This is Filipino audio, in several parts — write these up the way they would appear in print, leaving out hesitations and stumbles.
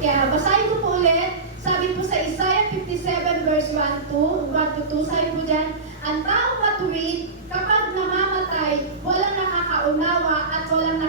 Kaya basahin ko po ulit. Sabi po sa Isaiah 57 verse 1 to 2, sabi po dyan, ang taong matuwid, kapag namamatay, walang nakakaunawa at walang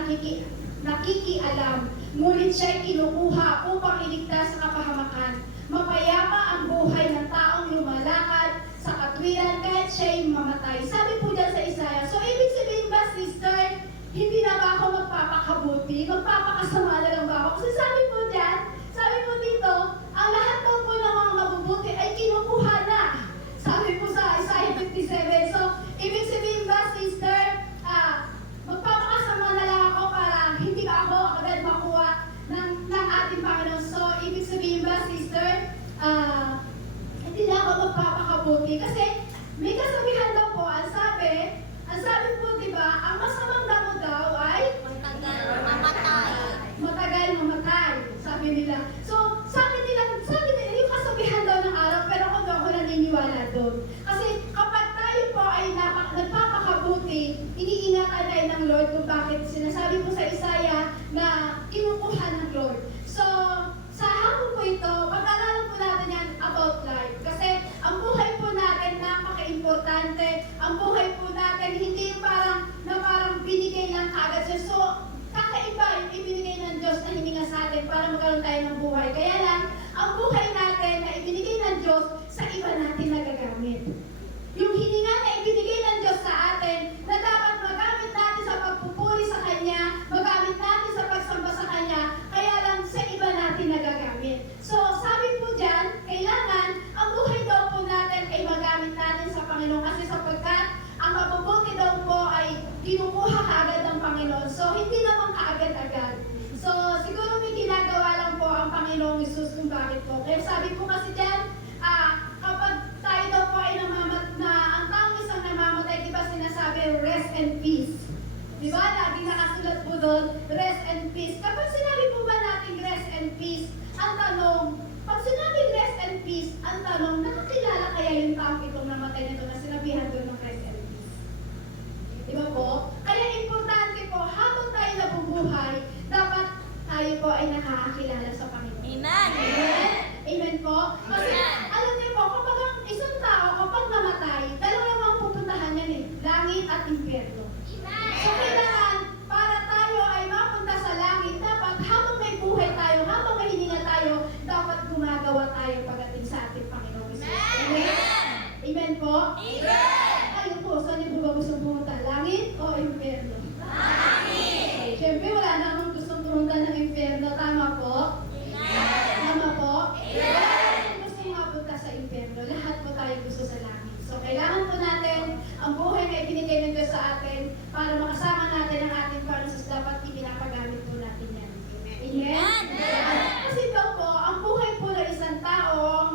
nakikialam. Ngunit siya'y kinukuha upang iligtas sa kapahamakan. Mapayapa ang buhay ng taong lumalakad sa katwiran kahit siya'y mamatay. Sabi po dyan sa Isaiah. So, ibig sabihin ba, sister, hindi na ba ako magpapakabuti? Magpapakasama na lang ba ako? Kasi sabi po dyan, sabi po dito, ang lahat daw po ng mga mabubuti ay kinukuha na. Sabi po sa Isaiah 57. So, ibig sabihin ba, sister, magpapakasama na lang ako para hindi ba ako agad makuha ng ating Panginoon. So, ibig sabihin ba, sister, hindi na ako magpapakabuti. Kasi, may kasabihan daw po, ang sabi po, diba, ang masamang damo daw ay matagal mamatay, sabi nila. So, sabi nila, yung kasabihan daw ng araw, pero ako naniniwala doon. Kasi kapag tayo po ay nagpapakabuti, iniingatan tayo ng Lord kung bakit sinasabi po sa Isaiah na kinukuha ng Lord. So, sa hapon po ito, pag-aralan po natin yan about life. Kasi ang buhay po natin napaka-importante. Ang buhay po natin hindi parang binigay lang kaagad siya. So, kakaiba yung ibinigay ng Diyos na hininga sa atin para magkaroon tayo ng buhay. Kaya lang, ang buhay natin na ibinigay ng Diyos sa iba natin nagagamit. Yung hininga na ibinigay ng Diyos sa atin na dapat magamit natin sa pagpupuri sa Kanya, magamit natin sa pagsamba sa Kanya, kaya lang sa iba natin nagagamit. So, sabi po dyan, kailangan ang buhay daw po natin ay magamit natin sa Panginoon kasi sapagkat ang mabubuti daw po ay kinukuha kaagad ng Panginoon. So, hindi naman kaagad-agad. So, siguro may ginagawa lang po ang Panginoong Isus kung bakit po. Kaya sabi po kasi dyan, kapag tayo daw po ay ang taong isang namamatay, di ba sinasabi, rest and peace. Di ba? Lagi nakasulat po doon, rest and peace. Kapag sinabi po ba natin rest and peace, ang tanong, pag sinabi rest and peace, ang tanong, nakakilala kaya yung taong itong namatay nito na sinabihan doon ng rest and peace? Di ba po? Kaya importante po, habang tayo nabubuhay, dapat tayo po ay nakakakilala sa Panginoon. Amen! Amen? Amen po? Kasi, alam niyo po, kapag ang isang tao, kapag namatay, dalawa lang ang pupuntahan yan eh, langit at impyerno. So, kailangan, para tayo ay mapunta sa langit, dapat habang may buhay tayo, habang may hininga tayo, dapat gumagawa tayo pagdating sa ating Panginoon Jesus. Amen? Amen po? Amen! Ayun po, saan niyo po ba gusto pumunta? Langit o impyerno? Langit! Siyempre, wala namang gustong pumunta ng impyerno. Tama po? Amen! Tama po? Amen! Gusto mapunta sa impyerno. Lahat po tayo gusto sa langit. So, kailangan po natin ang buhay na ibinigay ng Diyos sa atin para makasama natin ang ating Panginoon. Dapat ipinapagamit po natin yan. Amen? Kasi daw po, ang buhay po ng isang tao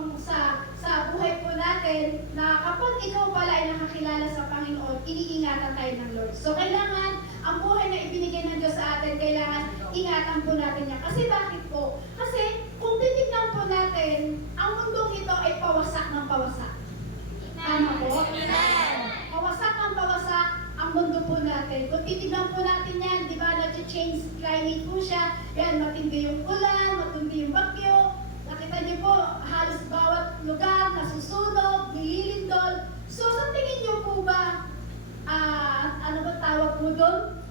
sa buhay po natin na kapag ikaw pala ay nakakilala sa Panginoon, iniingatan tayo ng Lord. So, kailangan ang buhay na ibinigay ng Diyos sa atin, kailangan ingatan po natin yan. Kasi bakit po? Kasi kung titignan po natin, ang mundong ito ay pawasak ng pawasak. Tama po? Amen! Pawasak ang pawasak ang mundo po natin. Kung titignan po natin yan, di ba, nag-change climate po siya. Yan, matindi yung ulan, matindi yung bagyo. Nakita niyo po, halos bawat lugar, nasusunog, nililindol. So, sa tingin niyo po ba, ano ba tawag po doon?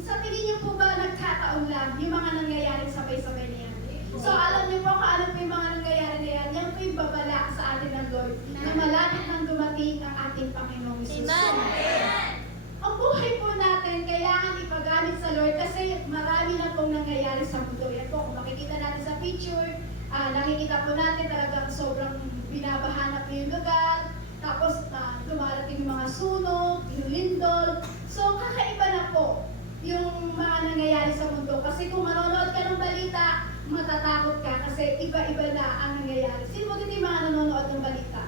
Sa tingin niyo po ba nagkataon lang yung mga nangyayaring sabay-sabay na yan? So, alam niyo po kung ano po yung mga nangyayari na yan. Yan po yung babala sa atin ng Lord na malapit nang dumating ang ating Panginoong Jesus. Amen! Ang buhay po natin, kailangan ipagamit sa Lord kasi marami na pong nangyayari sa mundo. Yan po, kung makikita natin sa picture, nakikita po natin talagang sobrang binabahanap na yung lugar. Tapos, dumarating yung mga sunog, yung lindol. So, kakaiba na po yung mga nangyayari sa mundo. Kasi kung manonood ka ng balita, matatakot ka kasi iba-iba na ang nangyayari. Sino ba din yung mga nanonood ng balita?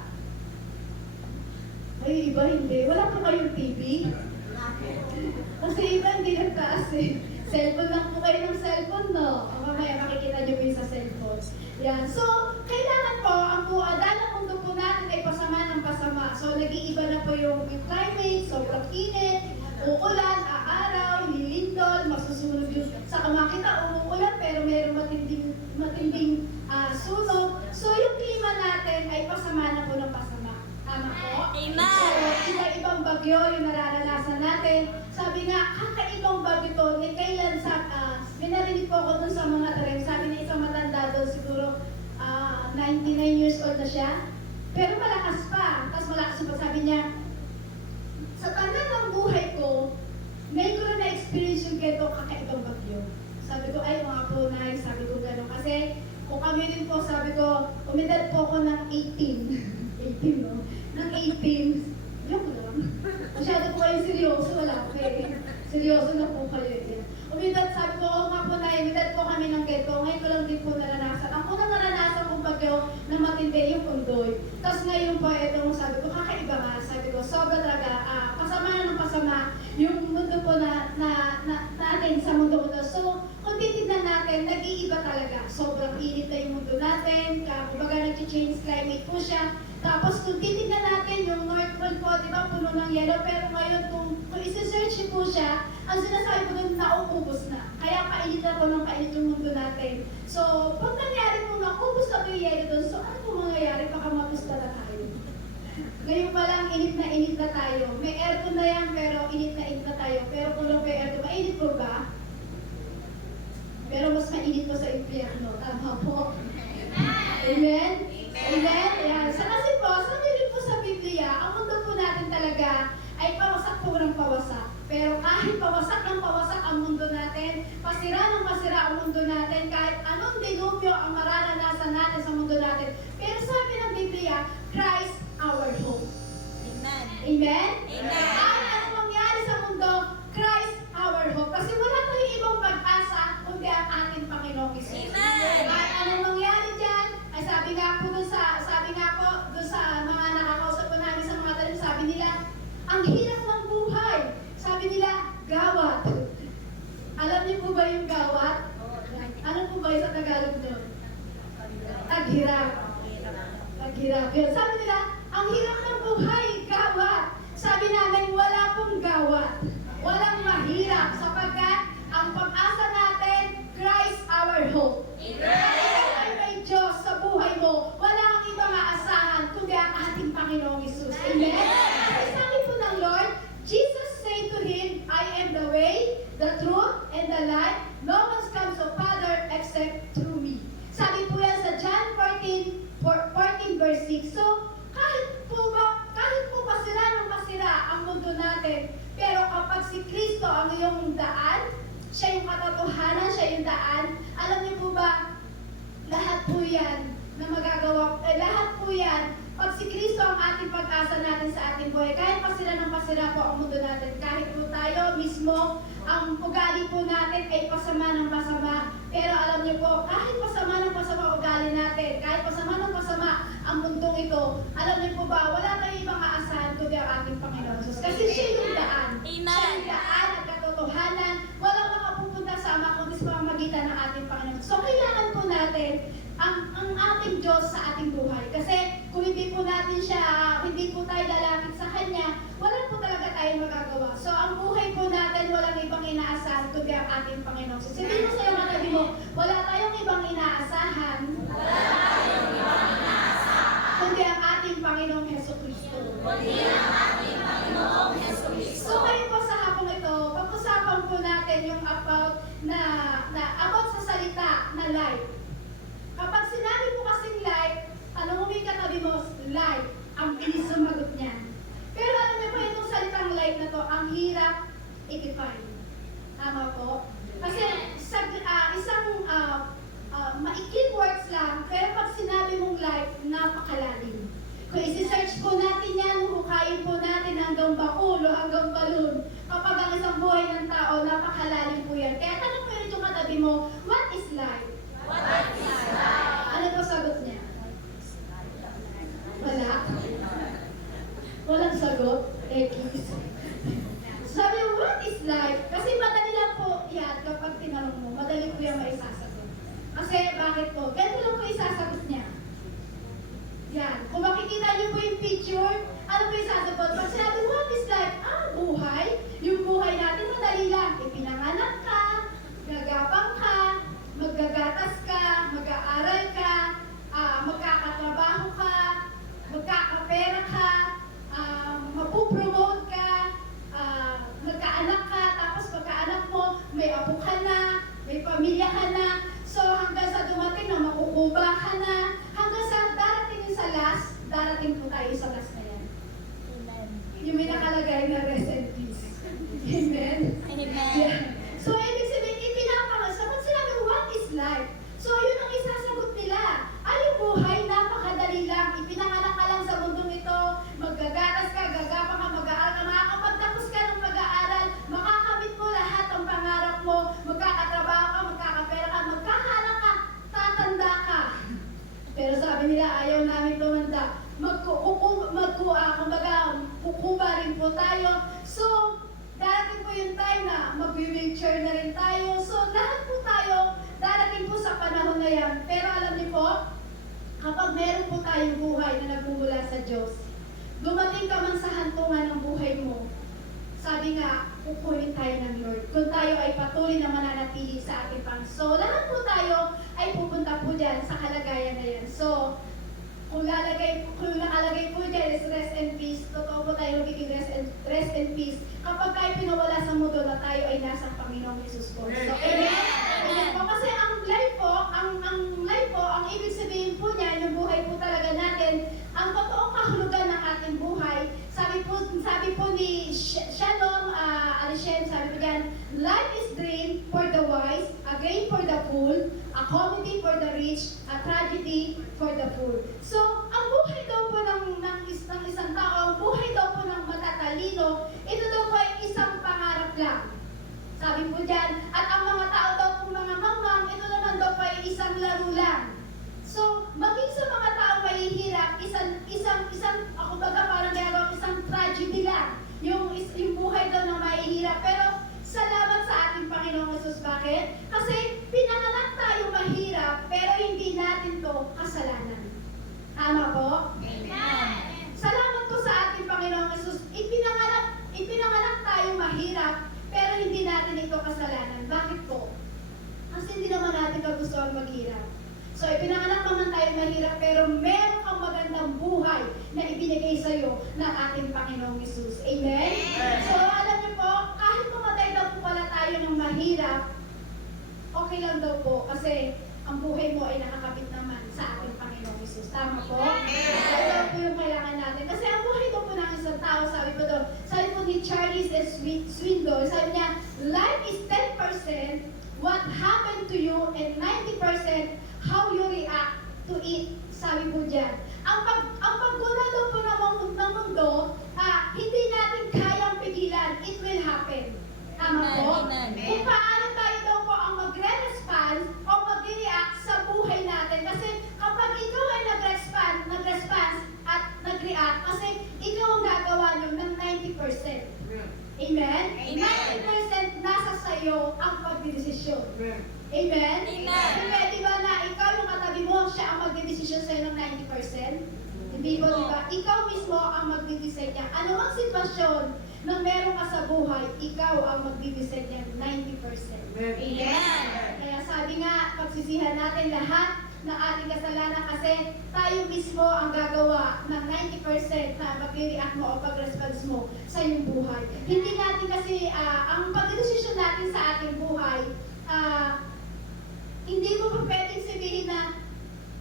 Ay, iba hindi. Wala po kayong TV? Kasi iba hindi nagtaas eh. Cellphone lang po kayo ng cellphone, no? Mamaya makikita nyo po yung sa cellphone. Yan. So, kailangan po, dahil ang mundo po natin ay pasama ng pasama. So, nag-iiba na po yung climate, sobrang init, uulan, aaraw, lilindol, masusunod yung sa kamakita, umuulan, pero mayroong matinding Amen. So, iba-ibang bagyo yung nararanasan natin. Sabi nga, kakaibang bagyo to, ni kailan may narinig po ako dun sa mga trend. Sabi na isang matanda doon, siguro 99 years old na siya. Pero malakas pa. Tapos malakas pa, sabi niya, sa tanan ng buhay ko, may ko na na-experience yung ganito kakaibang bagyo. Sabi ko, ay mga po, nice. Sabi ko gano'n. Kasi kung kami din po, sabi ko, umedad po ako ng 18. 18, no? Ng 18. Joke lang. Masyado po kayo seryoso. Wala po eh. Seryoso na po kayo eh. Umedad, sabi ko, oo nga po na, umedad po kami ng ganito. Ngayon ko lang din po naranasan. Ang unang naranasan kong bagyo na matindi yung Undoy. Tapos ngayon po, ito sabi ko, kakaiba nga. Sabi ko, sobra talaga, pasama na ng pasama yung mundo po natin sa mundo ko. So, kung titignan natin, nag-iiba talaga. Sobrang init na yung mundo natin. Kumbaga, nag-change climate po siya. Tapos, kung titignan natin yung North Pole po, di ba, puno ng yellow. Pero ngayon, kung isi-search po siya, ang sinasabi ko doon, nauubos na. Kaya kainit na po ng kainit yung mundo natin. So, pag nangyari po naubos na po yung yellow doon, so ano po mangyayari? Baka mapusta na tayo. Ngayon pa lang, init na tayo. May aircon na yan, pero init na tayo. Pero kung lang may aircon, mainit po ba? Pero mas mainit po sa impyerno. Tama po. Amen? Amen? Ayan. Kasi po, sabi rin po sa Biblia, ang mundo po natin talaga ay pawasak po ng pawasak. Pero kahit pawasak ng pawasak ang mundo natin, pasira ng pasira ang mundo natin, kahit anong dilubyo ang mararanasan natin sa mundo natin. Pero sabi ng Biblia, Christ our hope. Amen. Amen? Amen. Ano mangyari sa mundo? Christ our hope. Kasi wala tayong ibang pag-asa kundi ang ating Panginoong Isus. Amen. Kahit anong mangyari dyan, ay sabi nga po dun sa mga nakakausap ko namin sa mga talim, sabi nila, ang hirap ng buhay. Sabi nila, gawat. Alam niyo po ba yung gawat? Ano po ba yung sa Tagalog doon? Taghirap. Taghirap. Yun. Sabi nila, ang hirap ng buhay, gawat. Sabi namin, wala pong gawat. Walang mahirap sapagkat ang pag-asa natin, Christ our hope. Ay may Diyos sa buhay mo, wala kang ibang aasahan kundi ang ating Panginoong Isus. Amen? Kasi sabi po ng Lord, Jesus said to him, I am the way, the truth, and the life. No one comes to Father except through me. Sabi po yan sa John 14 verse 6. So, kahit po masira ng masira ang mundo natin, pero kapag si Kristo ang iyong daan, siya yung katotohanan, siya yung daan, alam niyo po ba, lahat po yan na magagawa, lahat po yan, pag si Kristo ang ating pag-asa natin sa ating buhay, kahit pasira ng pasira po ang mundo natin, kahit po tayo mismo, ang ugali po natin ay pasama ng pasama. Pero alam niyo po, kahit pasama ng pasama ugali natin, kahit pasama ng pasama ang mundong ito, alam niyo po ba, wala tayong ibang aasahan kundi ang ating Panginoon Jesus. Kasi siya yung daan. Amen. Siya yung daan at katotohanan. Walang makapupunta sa Ama kundi sa pamamagitan ng ating Panginoon. So kailangan po natin ang ating Diyos sa ating buhay. Kasi kung hindi po natin siya, hindi po tayo lalapit sa Kanya, wala po talaga tayong magagawa. So ang buhay po natin, walang ibang inaasahan kundi ang ating Panginoon. So sabihin mo sa'yo mga tabi mo, wala tayong ibang inaasahan. Wala tayong ibang inaasahan. Kundi ang ating Panginoong Jesucristo. Kundi ang ating Panginoong Jesucristo. So ngayon po sa hapong ito, pag-usapan po natin yung about sa salita na life. Kapag sinabi mo kasing life, ano mo may katabi mo, life, ang bilis sumagot niya. Pero alam niyo po itong salitang life na to, ang hirap i-define. Tama po? Kasi isang maiking words lang, pero pag sinabi mong life, napakalalim. Kung isi-search po natin yan, hukayin po natin hanggang bakulo, hanggang balon. Kapag ang isang buhay ng tao, napakalalim po yan. Kaya tanong mo rin yung katabi mo, what is life? What is life? Ano po sagot niya? Wala? Walang sagot? Ekis. Sabi, what is life? Kasi madali lang po yan kapag tinanong mo. Madali po yan maisasagot. Kasi bakit po? Ganito lang po isasagot niya. Yan. Kung makikita niyo po yung picture, ano po yung sasagot? Pag sinabi, what is life? Buhay. Yung buhay natin, madali lang. Ipinanganak ka, gagapang ka, maggagatas ka, mag-aaral ka, magkakatrabaho ka, magkakapera ka, So, yun ang isasagot nila. Ay, yung buhay, napakadali lang. Ipinanganak ka lang sa mundong ito. Maggagatas ka, gagapa ka, mag-aaral ka, makakapagtapos ka ng pag-aaral, makakamit mo lahat ng pangarap mo, magkakatrabaho ka, magkakapera ka, magkakaharap ka, tatanda ka. Pero sabi nila, ayaw namin tumanda. Kukuba rin po tayo. So, darating po yung time na mag-wheelchair na rin tayo. So, lahat po tayo, darating po sa panahon na yan. Pero alam niyo po, kapag meron po tayong buhay na nagmumula sa Diyos, dumating ka man sa hantungan ng buhay mo, sabi nga, kukunin tayo ng Lord. Kung tayo ay patuloy na mananatili sa ating Panginoon. So, lahat po tayo ay pupunta po dyan sa kalagayan na yan. So, kung nakalagay po dyan is rest and peace, totoo po tayo magiging rest and peace kapag tayo pinawala sa mundo na tayo ay nasa Panginoong Jesus po. So, amen? Amen po. Kasi ang life po, ang ibig sabihin po niya, yung buhay po talaga natin, ang totoong kahulugan ng ating buhay, sabi po ni Shalom Alishem, sabi po dyan, life is dream for the wise, a gain for the fool, a comedy for the rich, a tragedy for the poor. So, ang buhay daw po ng isang tao, ang buhay daw po ng matatalino, ito daw po ay isang pangarap lang. Sabi po dyan, at ang mga tao daw po mga mangmang, ito naman daw po ay isang laro lang. So, maging sa mga tao mahihirap, ako baga parang mayroong isang tragedy lang. Yung buhay daw na mahihirap. Pero, salamat sa ating Panginoong Jesus. Bakit? Kasi, pinanganak tayo mahirap, pero hindi natin to kasalanan. Tama po? Amen. Salamat po sa ating Panginoong Jesus. Ipinanganak tayo mahirap, pero hindi natin ito kasalanan. Bakit po? Kasi hindi naman natin kagustuhan maghirap. So, ipinanganak naman tayo mahirap, pero meron kang magandang buhay na ibinigay sa iyo ng ating Panginoong Jesus. Amen? So, alam niyo po, kahit pumatay daw po pala tayo ng mahirap, okay lang daw po kasi ang buhay mo ay nakakapit naman sa ating Panginoong Jesus. Tama po? Ito po yung kailangan natin. Kasi ang buhay daw po ng isang tao, sabi po ni Charles S. Swindoll, sabi niya, life is 10% what happened to you and 90% how you react to it. Sabi po dyan. Ang pagguna daw po ng mundo, hindi natin kayang pigilan. It will happen. Tama po? Kung paano tayo daw po ang magre-respond o mag-react sa buhay natin. Kasi kapag ikaw ay nag-response at nag-react, kasi ikaw ang gagawa nyo ng 90%. Amen? Amen. 90% nasa sayo ang pagdidesisyon. Amen? Amen. Pwede ba na ikaw yung katabi mo, siya ang magdidesisyon sa'yo ng 90%? Hindi po, di ba? Ikaw mismo ang magdidecide niya. Ano ang sitwasyon na meron ka sa buhay, ikaw ang magdidecide niya 90%. Amen. Kaya sabi nga, pagsisihan natin lahat ng ating kasalanan kasi tayo mismo ang gagawa ng 90% na mag-react mo o pag-response mo sa iyong buhay. Hindi natin kasi, ang pagdedesisyon natin sa ating buhay, hindi mo pa pwedeng sabihin na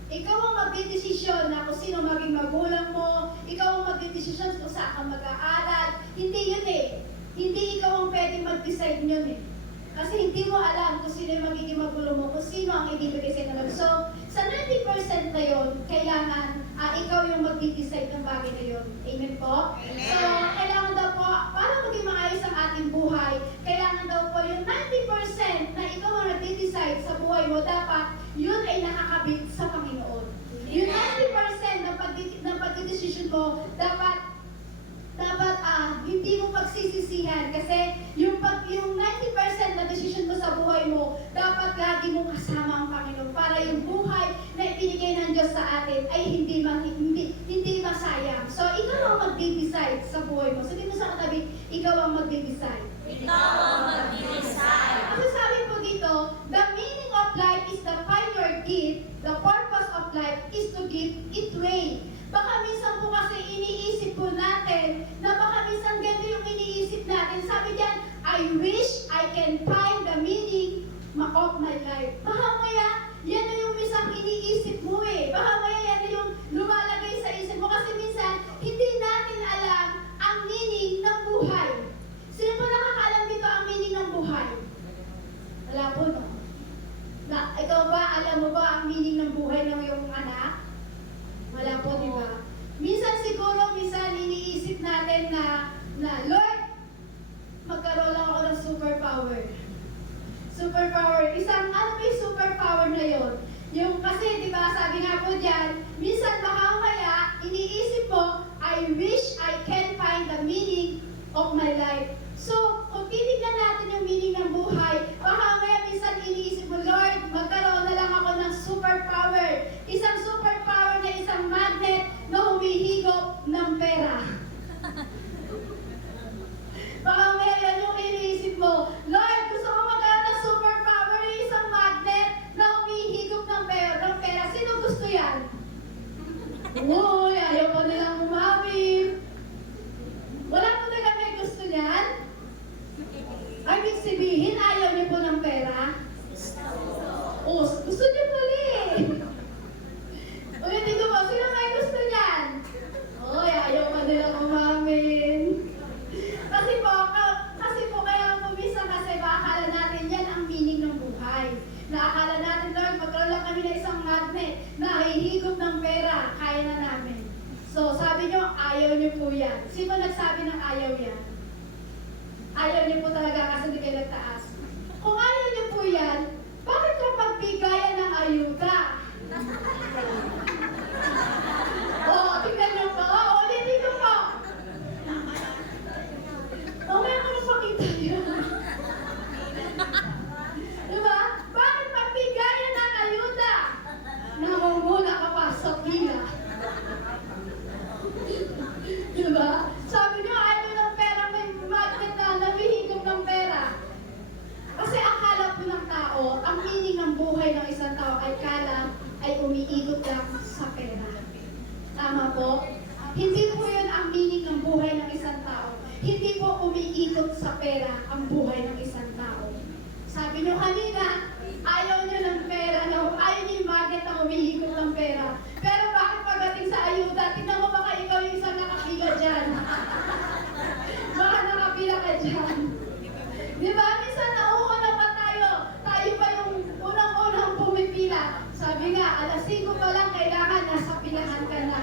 ikaw ang magdedesisyon na kung sino maging magulang mo, ikaw ang magdedesisyon kung saan ka mag-aaral. Hindi yun eh. Hindi ikaw ang pwedeng mag-decide yun eh. Kasi hindi mo alam kung sino yung magiging magulo mo, kung sino ang ibibigay sa inyo. So, sa 90% na yun, kailangan ikaw yung mag-decide ng bagay na yun. Amen po? Amen. So, kailangan daw po, para maging maayos ang ating buhay, kailangan daw po yung 90% na ikaw ang nag-decide sa buhay mo, dapat yun ay nakakabit sa Panginoon. Yung 90% ng pagdidesisyon mo, dapat hindi mo pagsisisihan kasi yung 90% na desisyon mo sa buhay mo, dapat lagi mong kasama ang Panginoon para yung buhay na ibinigay ng Diyos sa atin ay hindi masayang. So, ikaw ang magde-decide sa buhay mo. Sabi mo sa katabi, ikaw ang magde-decide. Ikaw ang mag-decide. Kasi sabi po dito, the meaning of life is to find your gift, the purpose of life is to give it away. Baka minsan po kasi iniisip po natin na baka minsan ganito yung iniisip natin. Sabi diyan, I wish I can find the meaning of my life. Baka maya, yan na yung minsan iniisip mo eh. Baka maya yan na yung lumalagay sa isip mo. Kasi minsan, hindi natin alam ang meaning ng buhay. Sino po nakakaalam dito ang meaning ng buhay? Wala po, no? Ikaw ba, alam mo ba superpower. Isang, ano ba yung superpower na yon? Yung kasi, di ba, sabi nga po dyan, minsan baka kaya, iniisip mo, I wish I can find the meaning of my life. So, kung titignan natin yung meaning ng buhay, baka kaya minsan iniisip mo, Lord, magkaroon na lang ako ng superpower. Isang superpower na isang magnet na humihigop ng pera. Baka kaya yan yung iniisip mo, Lord, gusto ko magkaroon ng superpower yung isang magnet na humihigop ng pera. Sino gusto yan? Uy, ayaw pa nilang umawin. Wala po na kami gusto niyan? Ay, ibig sabihin, ayaw niyo po ng pera? Oh, gusto niyo pala eh. Ulitin ko po, sino may gusto niyan? Uy, ayaw pa nilang umamin. Kasi po kaya pumisa kasi akala natin yan ang meaning ng buhay. Naakala natin, Lord, magkaroon lang kami ng isang magnet na hihigop ng pera, kaya na namin. So, sabi nyo, ayaw nyo po yan. Sino nagsabi ng ayaw yan? Ayaw nyo po talaga kasi hindi kayo nagtaas. Kung ayaw nyo po yan, bakit kapag bigayan ng ayuda? Tingnan nyo po. Ulitin ko po. Mamaya ko na pakita yun. Diba? Bakit pagbigayan ng ayuda? Namumula ka pa sa pila. Diba? Sabi nyo, ayaw ng pera, may magnet na namihigop ng pera. Kasi akala po ng tao, ang meaning ng buhay ng isang tao ay kala ay umiikot lang sa pera. Tama po? Hindi po yun ang meaning ng buhay ng isang tao. Hindi po umiikot sa pera ang buhay ng isang tao. Sabi nyo kanina, ayaw nyo ng pera, ayaw nyo yung magnet na umiikot ng pera. Pero bakit pagdating sa ayuda, tignan mo baka ikaw yung isang nakapila dyan. Baka nakapila ka dyan. Di ba? Minsan nauuna pa tayo. Tayo pa yung unang-unang pumipila. Sabi nga, alas 5 pa lang kailangan nasa pilahan ka na.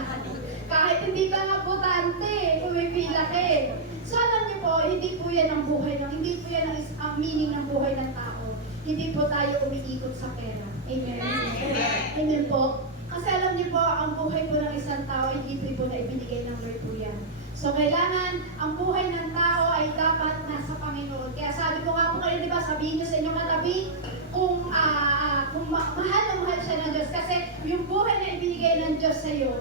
Kahit hindi ka nga botante, pumipila ka eh. So alam niyo po, hindi po yan ang buhay ng, hindi po yan ang meaning ng buhay ng tao. Hindi po tayo umiikot sa pera. Amen? Amen po. Kasi alam niyo po, ang buhay po ng isang tao, hindi po na ibinigay ng Lord po yan. So kailangan, ang buhay ng tao ay dapat nasa Panginoon. Kaya sabi ko nga po kayo, di ba, sabihin niyo sa inyong katabi, kung mahal na mahal siya ng Diyos. Kasi yung buhay na ibinigay ng Diyos sa iyo,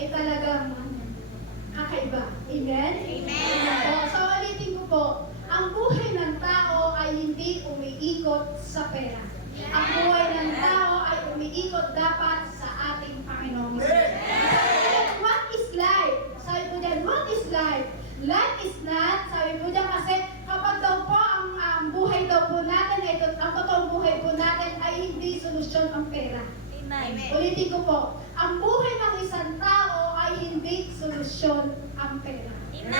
ay talagang kakaiba. Amen? Amen. So ulitin ko po, ang buhay ng tao ay hindi umiikot sa pera. Ang buhay ng tao ay umiikot dapat sa ating Panginoon. What is life? Sabi po dyan, what is life? Life is not, sabi po dyan kasi kapag daw po ang buhay daw po natin, ang totoong buhay po natin ay hindi solusyon ang pera. Amen. Ulitin ko po, ang buhay ng isang tao ay hindi solusyon ang pera. Amen.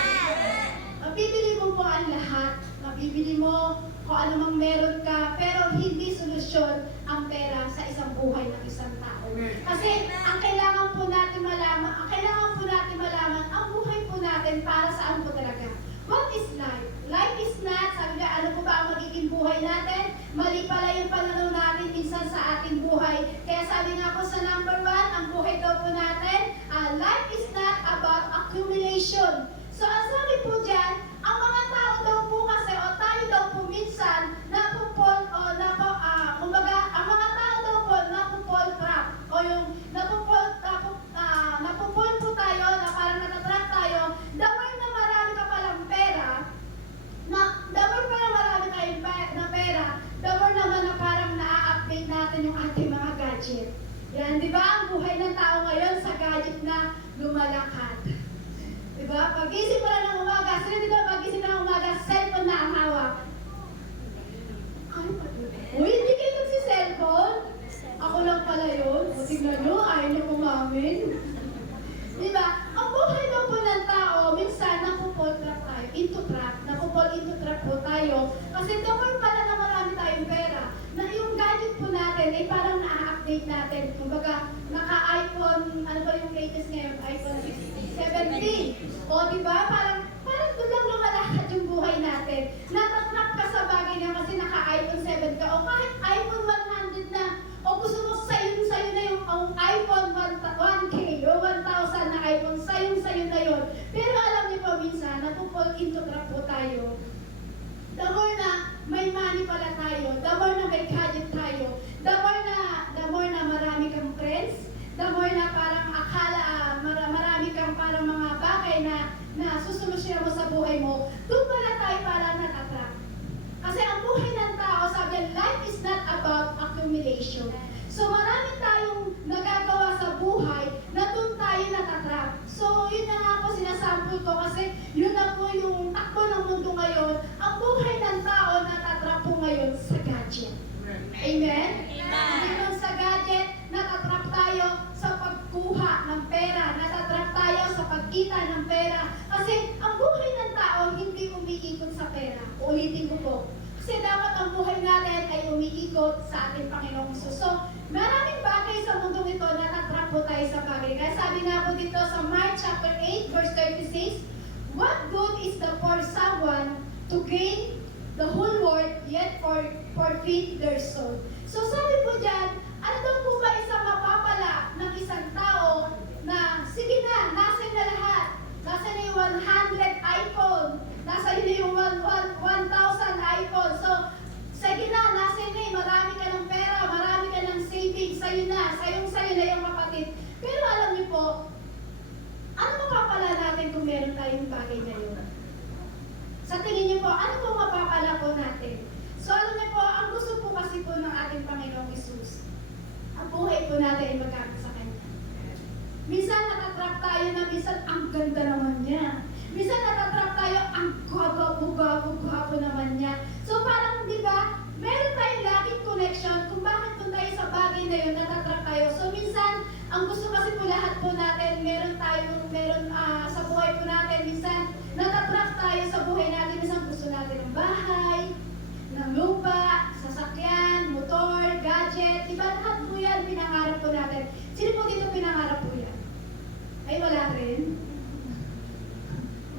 Mabibili mo po ang lahat, mabibili mo kung ano mang meron ka, pero hindi solusyon ang pera sa isang buhay ng isang tao. Kasi ang kailangan po natin malaman, ang buhay po natin para saan po talaga. What is life? Life is not, sabi nga, ano po ba ang magiging buhay natin? Mali pala yung pananaw natin minsan sa ating buhay. Kaya sabi nga po sa number 1, ang buhay daw po natin, life is not about accumulation. So ang sabi po dyan, ang mga tao daw po kasi, o tayo daw po minsan, kumbaga, ang mga tao daw po, napupol trap, o yung napupol po tayo, na parang natatrap tayo, the more na marami ka palang pera, the more pa na marami tayong na pera, the more naman na parang na-update natin yung ating mga gadget. Yan, di ba? Ang buhay ng tao ngayon sa gadget na lumalakad. Di ba? Pag-isip pa lang ng umaga, sino dito pag-isip na ng umaga, cellphone na ang hawak. Uy, hindi kayo nagsi-cellphone? Ako lang pala yun. O tignan nyo, ayaw nyo kumamin. Diba? Ang buhay daw po ng tao, minsan napupol trap tayo, into trap po tayo. Kasi dapat pala na marami tayong pera, na yung gadget po natin ay parang na-update natin. Kumbaga, naka-iPhone, ano ba yung latest ngayon? iPhone 17. O diba? Parang doon lang lumalakad yung buhay natin. Natatrap ka sa bagay na kasi naka iPhone 7 ka, o kahit iPhone 100 na, o gusto mo sa'yo na yung iPhone 1K o 1,000 na iPhone, sa'yo na yun. Pero alam niyo po minsan, napupol into trap po tayo. The more na may money pala tayo, the more na may gadget tayo, the more na marami kang friends, the more na parang akala, marami kang parang mga bagay na susolusyon mo sa buhay mo, doon pala tayo parang natatrap. Kasi ang buhay ng tao, sabi niya, life is not about accumulation. So marami tayong nagagawa sa buhay na doon tayo natatrap. So yun na nga po sinasample ko kasi yun na po yung takbo ng mundo ngayon. Ang buhay ng tao natatrap po ngayon sa gadget. Amen? Ngayon sa gadget, natatrap tayo sa pagkuha ng pera. Natatrap tayo sa pagkita ng pera. Kasi ang buhay ng tao hindi umiikot sa pera. Ulitin ko po. Kasi dapat ang buhay natin ay umiikot sa ating Panginoong Hesus. So, maraming bagay sa mundong ito, natatrap po tayo sa bagay. Kaya sabi nga po dito sa Mark chapter 8, verse 36, what good is the for someone to gain the whole world, yet forfeit their soul? So sabi po dyan, ano daw po ba isang mapapala ng isang tao na, sige na, nasa na lahat. Nasa na yung 100 iPhone. Nasa na yung 1,000 iPhone. So, sige na, nasa na marami ka ng pera, marami ka ng savings, sa'yo na yung kapatid. Pero alam niyo po, ano mapapala natin kung meron tayong bagay na yun? Sa tingin niyo po, ano po mapapala po natin? So alam niyo po, ang gusto po kasi po ng ating Panginoong Hesus, ang buhay po natin ay magkakaroon sa Kanya. Minsan natatrap tayo na minsan ang ganda naman niya. Minsan natatrap tayo ang gwapo naman niya. So parang di ba, meron tayong laging connection kung bakit kung tayo sa bagay na yun, natatrap tayo. So minsan, ang gusto kasi po lahat po natin, meron sa buhay po natin, minsan natatrap tayo sa buhay natin, minsan gusto natin ng bahay, ng lupa, sasakyan, motor, gadget, diba lahat po yan pinangarap po natin. Sino po dito pinangarap po yan? Ay wala rin?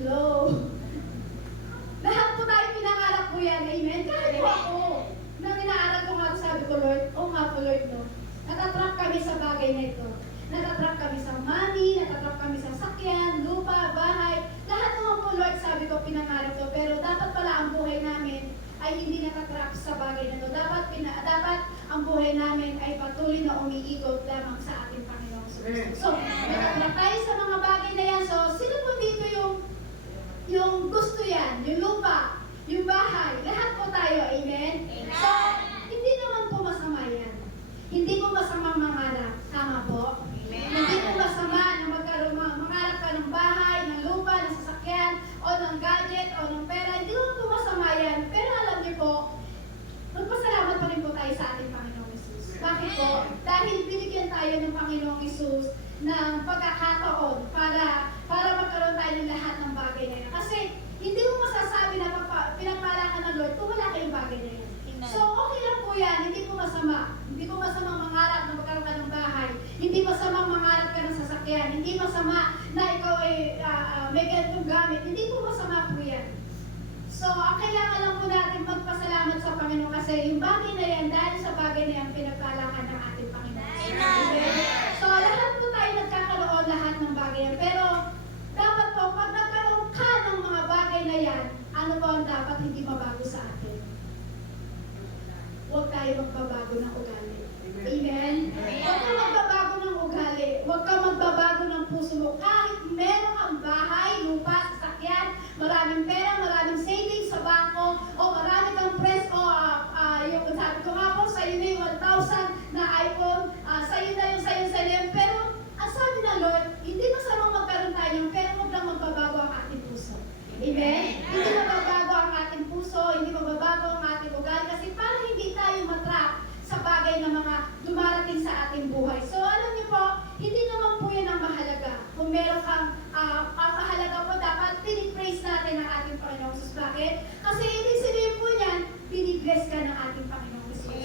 Hello? Lahat po tayo pinangarap po yan, amen? Kahit po ako, nang inaaral ko nga sabi ko, Lord, nga po Lord, no? Natatrap kami sa bagay na ito. Natatrap kami sa money, natatrap kami sa sakyan, lupa, bahay. Lahat naman po Lord, sabi ko, pinangarap ko. Pero dapat pala ang buhay namin ay hindi natatrap sa bagay na ito. Dapat ang buhay namin ay patuloy na umiikot lamang sa ating Panginoong Hesus. So, natatrap tayo sa mga bagay na yan. So, sino po dito yung gusto yan, yung lupa, yung bahay, lahat po tayo, amen? So, hindi naman po masama yan. Hindi po masama mangarap, tama po? Hindi po masama na mangarap ka ng bahay, ng lupa, ng sasakyan, o ng gadget, o ng pera, hindi naman po masama yan. Pero alam niyo po, magpasalamat pa rin po tayo sa ating Panginoong Hesus. Bakit po? Dahil binigyan tayo ng Panginoong Hesus ng pagkakataon para magkaroon tayo ng lahat ng bagay na yan. Kasi hindi mo masasabi na pinagpala ka ng Lord kung wala kayong bagay na yan. So okay lang po yan, hindi po masama. Hindi po masama mangarap na magkaroon ka ng bahay. Hindi masama mangarap ka ng sasakyan. Hindi masama na ikaw ay may ganitong gamit. Hindi po masama po yan. So ang kailangan lang po natin magpasalamat sa Panginoon kasi yung bagay na yan, dahil sa bagay na yan, pinagpalakan ng ating Panginoon. So lahat po tayo nagkakaroon lahat ng bagay yan. Pero dapat po, pag nagkaroon ka ng mga bagay na yan, ano po ang dapat hindi mabago sa atin? Huwag tayo magbabago ng ugali. Amen? Huwag ka magbabago ng ugali. Huwag ka magbabago ng puso mo. Kahit meron kang bahay, lupa, sasakyan, maraming pera, maraming savings sa bangko, o marami kang press, o yung sabi ko nga po, sa'yo na yung 1,000 na iPhone, sa'yo na yun. Pero, ang sabi ng Lord, hindi masamang magkaroon tayo ng pero huwag lang magbabago ang ating puso. Amen? Hindi magbabago ang ating puso, hindi magbabago ang ating ugali, kasi para hindi tayo matrap sa bagay na mga dumarating sa ating buhay. So, alam niyo po, hindi naman po yan ang mahalaga. Kung meron kang ang mahalaga po, dapat pinipraise natin ang ating Panginoong Hesus. Bakit? Kasi ibig sabihin po yan, pinibless ka ng ating Panginoong Hesus.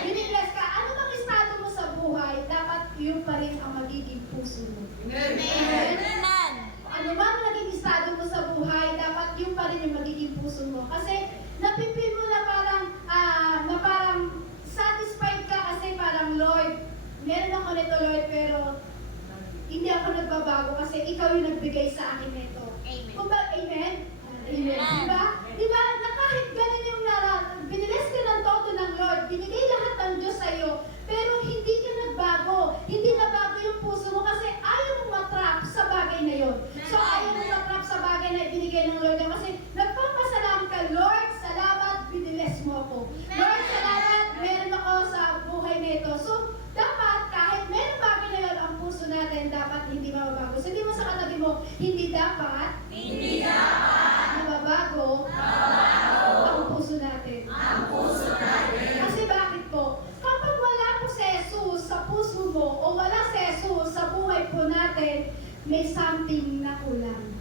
Pinibless ka. Ano bang estado mo sa buhay, dapat yun pa rin ang magiging puso mo. Amen. Ano ba ang naging estado mo sa buhay, dapat yun pa rin yung magiging puso mo. Kasi napipil mo na parang meron ako nito, Lord, pero hindi ako nagbabago kasi ikaw yung nagbigay sa akin nito. Amen. Kung ba, amen? Amen. Diba? Diba, na kahit ganun yung binilis ka ng todo ng Lord, binigay lahat ng Diyos sa'yo, pero hindi ka nagbago. Hindi nabago yung puso mo kasi ayaw mong matrap sa bagay na yun. So ayaw mong matrap sa bagay na ibinigay ng Lord kasi nagpapasalamat ka, Lord, salamat, binilis mo ako. Lord, salamat, meron ako sa buhay nito. So, dapat kahit meron bagay na yun ang puso natin, dapat hindi mababago. Sabi mo sa katabi mo, hindi dapat mababago ang puso natin. Kasi bakit po? Kapag wala po si Jesus sa puso mo o wala si Jesus sa buhay po natin, may something na kulang.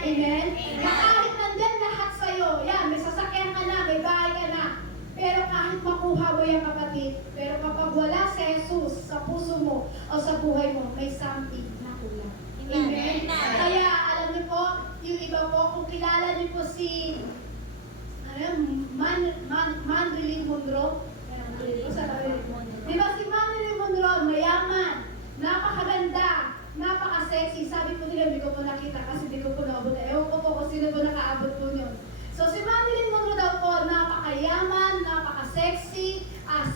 Amen? Kahit nandyan lahat sa'yo, yan, may sasakyan ka na, may bahay ka na, pero kahit makuha mo yung kapatid, pero kapag wala si Jesus sa puso mo o sa buhay mo, may something na kulang. Amen? Kaya alam niyo po, yung iba po, kung kilala niyo po si Marilyn Monroe, di ba si Marilyn Monroe, mayaman, napakaganda, napaka-sexy. Sabi po nila, hindi ko po nakita kasi hindi ko po naabot. Ewan ko po kung sino po nakaabot po yun. So si Marilyn Monroe daw po, napakayaman, napaka-sexy,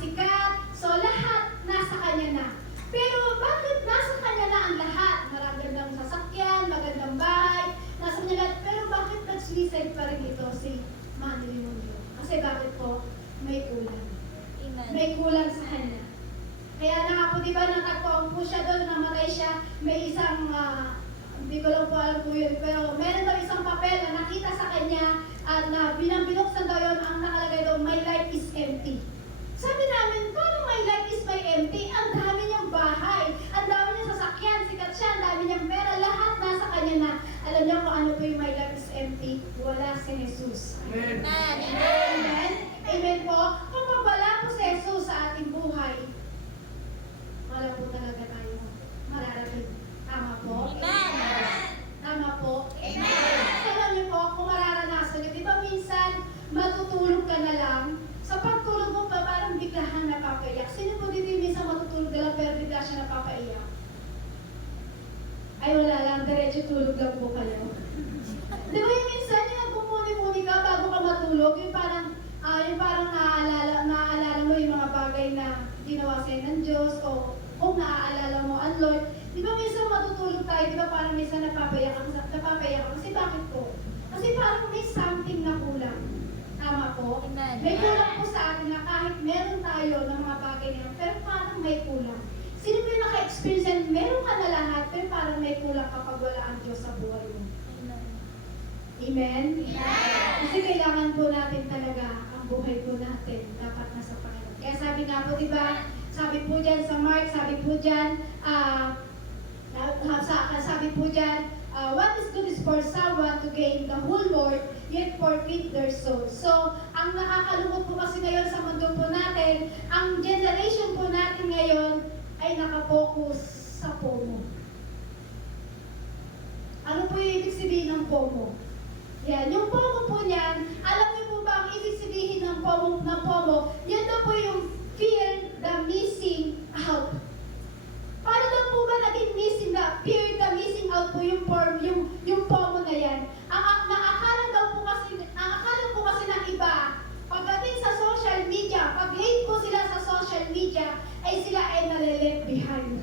sikat. So lahat nasa kanya na. Pero bakit nasa kanya na ang lahat? Magandang sasakyan, magandang bahay, nasa kanya lahat. Pero bakit nag-suicide pa rin ito si Marilyn Monroe? Kasi bakit po? May kulang. May kulang sa kanya. Kaya na nga po, di ba, natagpuan po siya doon, namatay siya, may isang, hindi ko lang po alam po yun, pero meron daw isang papel na nakita sa kanya at na binuksan daw yun, ang nakalagay daw, my life is empty. Sabi namin, paano my life is my empty? Ang dami niyang bahay, ang dami niyang sasakyan, sikat siya, ang dami niyang pera, lahat nasa kanya na. Alam niyo kung ano po yung my life is empty? Wala si Jesus. Amen. Amen? Amen po? Kapag wala po si Jesus sa ating buhay, wala po talaga tayo mararating. Tama po? Tama po? Alam niyo po, kung mararanasan niyo, di ba minsan matutulog ka na lang, sa pagtulog mo pa parang biglahan napapaiyak. Sino po dito yung minsan matutulog na lang pero bigla siya napapaiyak? Ay wala lang, diretso tulog lang po kayo. Di ba yung minsan yung nagmumuni-muni ka bago ka matulog, yung parang naaalala mo yung mga bagay na ginawa sa'yo ng Diyos o kung naaalala mo ang Lord. Di ba minsan matutulog tayo, di ba parang minsan napapayak kasi bakit po? Kasi parang may something na kulang. Tama po? Amen. May kulang po sa atin na kahit meron tayo ng mga bagay na yun, pero parang may kulang. Sino po yung naka-experience yan? Meron ka na lahat, pero parang may kulang kapag wala ang Diyos sa buhay mo. Amen? Kasi kailangan po natin talaga ang buhay po natin dapat nasa Panginoon. Kaya sabi nga po, di ba? Sabi po dyan sa Mark, sabi po dyan, what is good is for someone to gain the whole world, yet forfeit their soul. So, ang nakakalungkot po kasi ngayon sa mundo po natin, ang generation po natin ngayon ay nakapokus sa FOMO. Ano po yung ibig sabihin ng FOMO? Yan, yung FOMO po niyan, alam niyo po ba ang ibig sabihin ng FOMO? Yan daw po yung fear the missing out. Paano daw po ba naging missing fear the missing out po yung FOMO na yan? Ang akala po kasi ng iba, pagdating sa social media, pag late po sila sa social media, ay sila ay nalileft behind.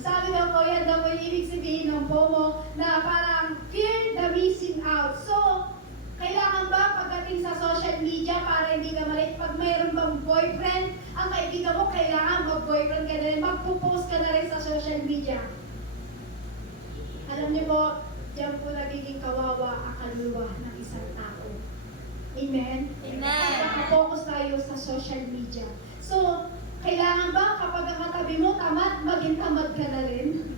Sabi daw po, yan daw po yung ibig sabihin ng FOMO na parang fear the missing out. So, kailangan ba pagdating sa social media para hindi ka malate? Pag mayroon bang boyfriend, ang kaibigan mo, kailangan mag-boyfriend ka na rin, magpo-post ka na rin sa social media. Alam niyo po, diyan po nagiging kawawa ang kaluluwa ng isang tao. Amen? Nakapokus tayo sa social media. So, kailangan ba kapag ang katabi mo tamad, maging tamad ka na rin?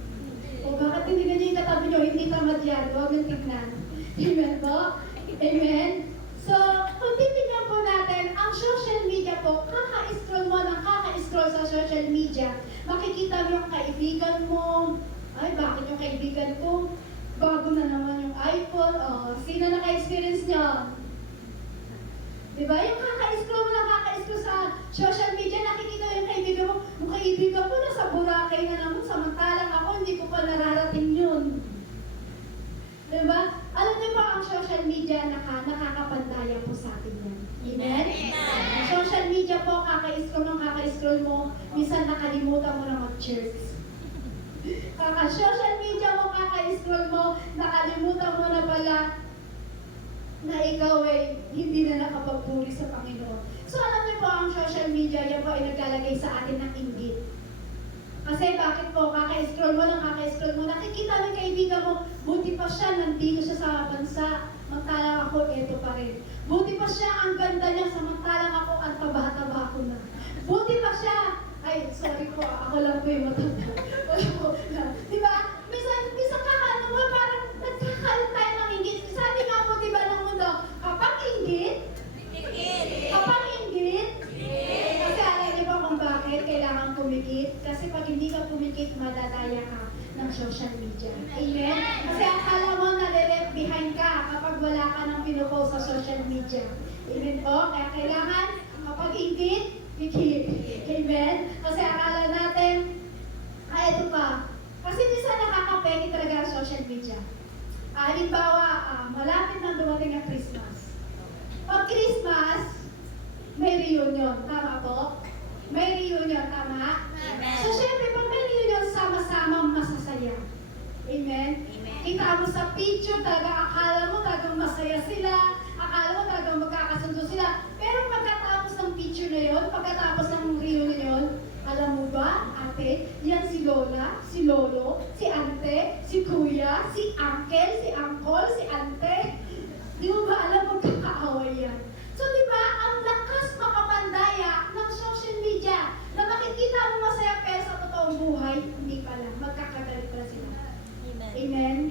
O bakit hindi ganyan yung katabi nyo? Hindi tamad yan. Huwag nang tignan. Amen po? Amen? So, kung titignan po natin, ang social media po, kaka-scroll mo ng kaka-scroll sa social media, makikita mo yung kaibigan mo, ay, bakit yung kaibigan ko? Bago na naman yung iPhone, sino naka-experience niya? Diba? Yung kaka-scroll mo ng kaka-scroll sa social media, nakikita yung kaibigan mo, yung kaibigan mo nasa Boracay na naman, samantalang ako, hindi ko pa nararating yun. Diba? Alam niyo ba ang social media nakakapandaya po sa atin yan? Amen? Ang social media po, kaka-scroll mo, minsan nakalimutan mo na mag-church. Social media mo, kaka-scroll mo, nakalimutan mo na pala na ikaw ay hindi na nakapagpuri sa Panginoon. So alam niyo po, ang social media, yan po ay naglalagay sa atin ng inggit. Kasi bakit po, kaka-scroll mo, nakikita ng kaibigan mo, buti pa siya, nandito siya sa bansa, samantalang ako, eto pa rin. Buti pa siya, ang ganda niya, samantalang ako, ang taba-taba ko na. Buti pa siya, ay, sorry po, ako lang po yung matanda. Di ba? Minsan kakaano mo, parang nagkakaroon tayo ng inggit. Sabi nga po, di ba, ng mundo, kapag inggit, kasi alam niyo ba kung bakit kailangan pumikit? Kasi pag hindi ka pumikit, madadaya ka ng social media. Amen? Kasi akala mo nalileft behind ka kapag wala ka nang pinupost sa social media. Amen po? Kaya kailangan kapag inggit, pikit. Amen? Kasi akala natin, ito pa. Kasi minsan nakakapeki talaga ang social media. Halimbawa, malapit na dumating ang Christmas. Pag Christmas, may reunion. Tama po? May reunion, tama? Amen. So, syempre, pag may reunion, sama-sama masasaya. Amen? Kita mo sa picture, talaga akala mo talagang masaya sila, akala mo talagang magkakasundo sila. Pero pagkatapos ng picture na yon, pagkatapos ng reunion yun, alam mo ba, ate, yan si Lola, si Lolo, si ante, si kuya, si uncle, si uncle, si ante. Di mo ba alam magkakaaway yan? So, di ba, ang lakas makapandaya ng social media na makikita mo masaya pero sa totoong buhay, hindi pala. Magkakagalit pala sila. Amen?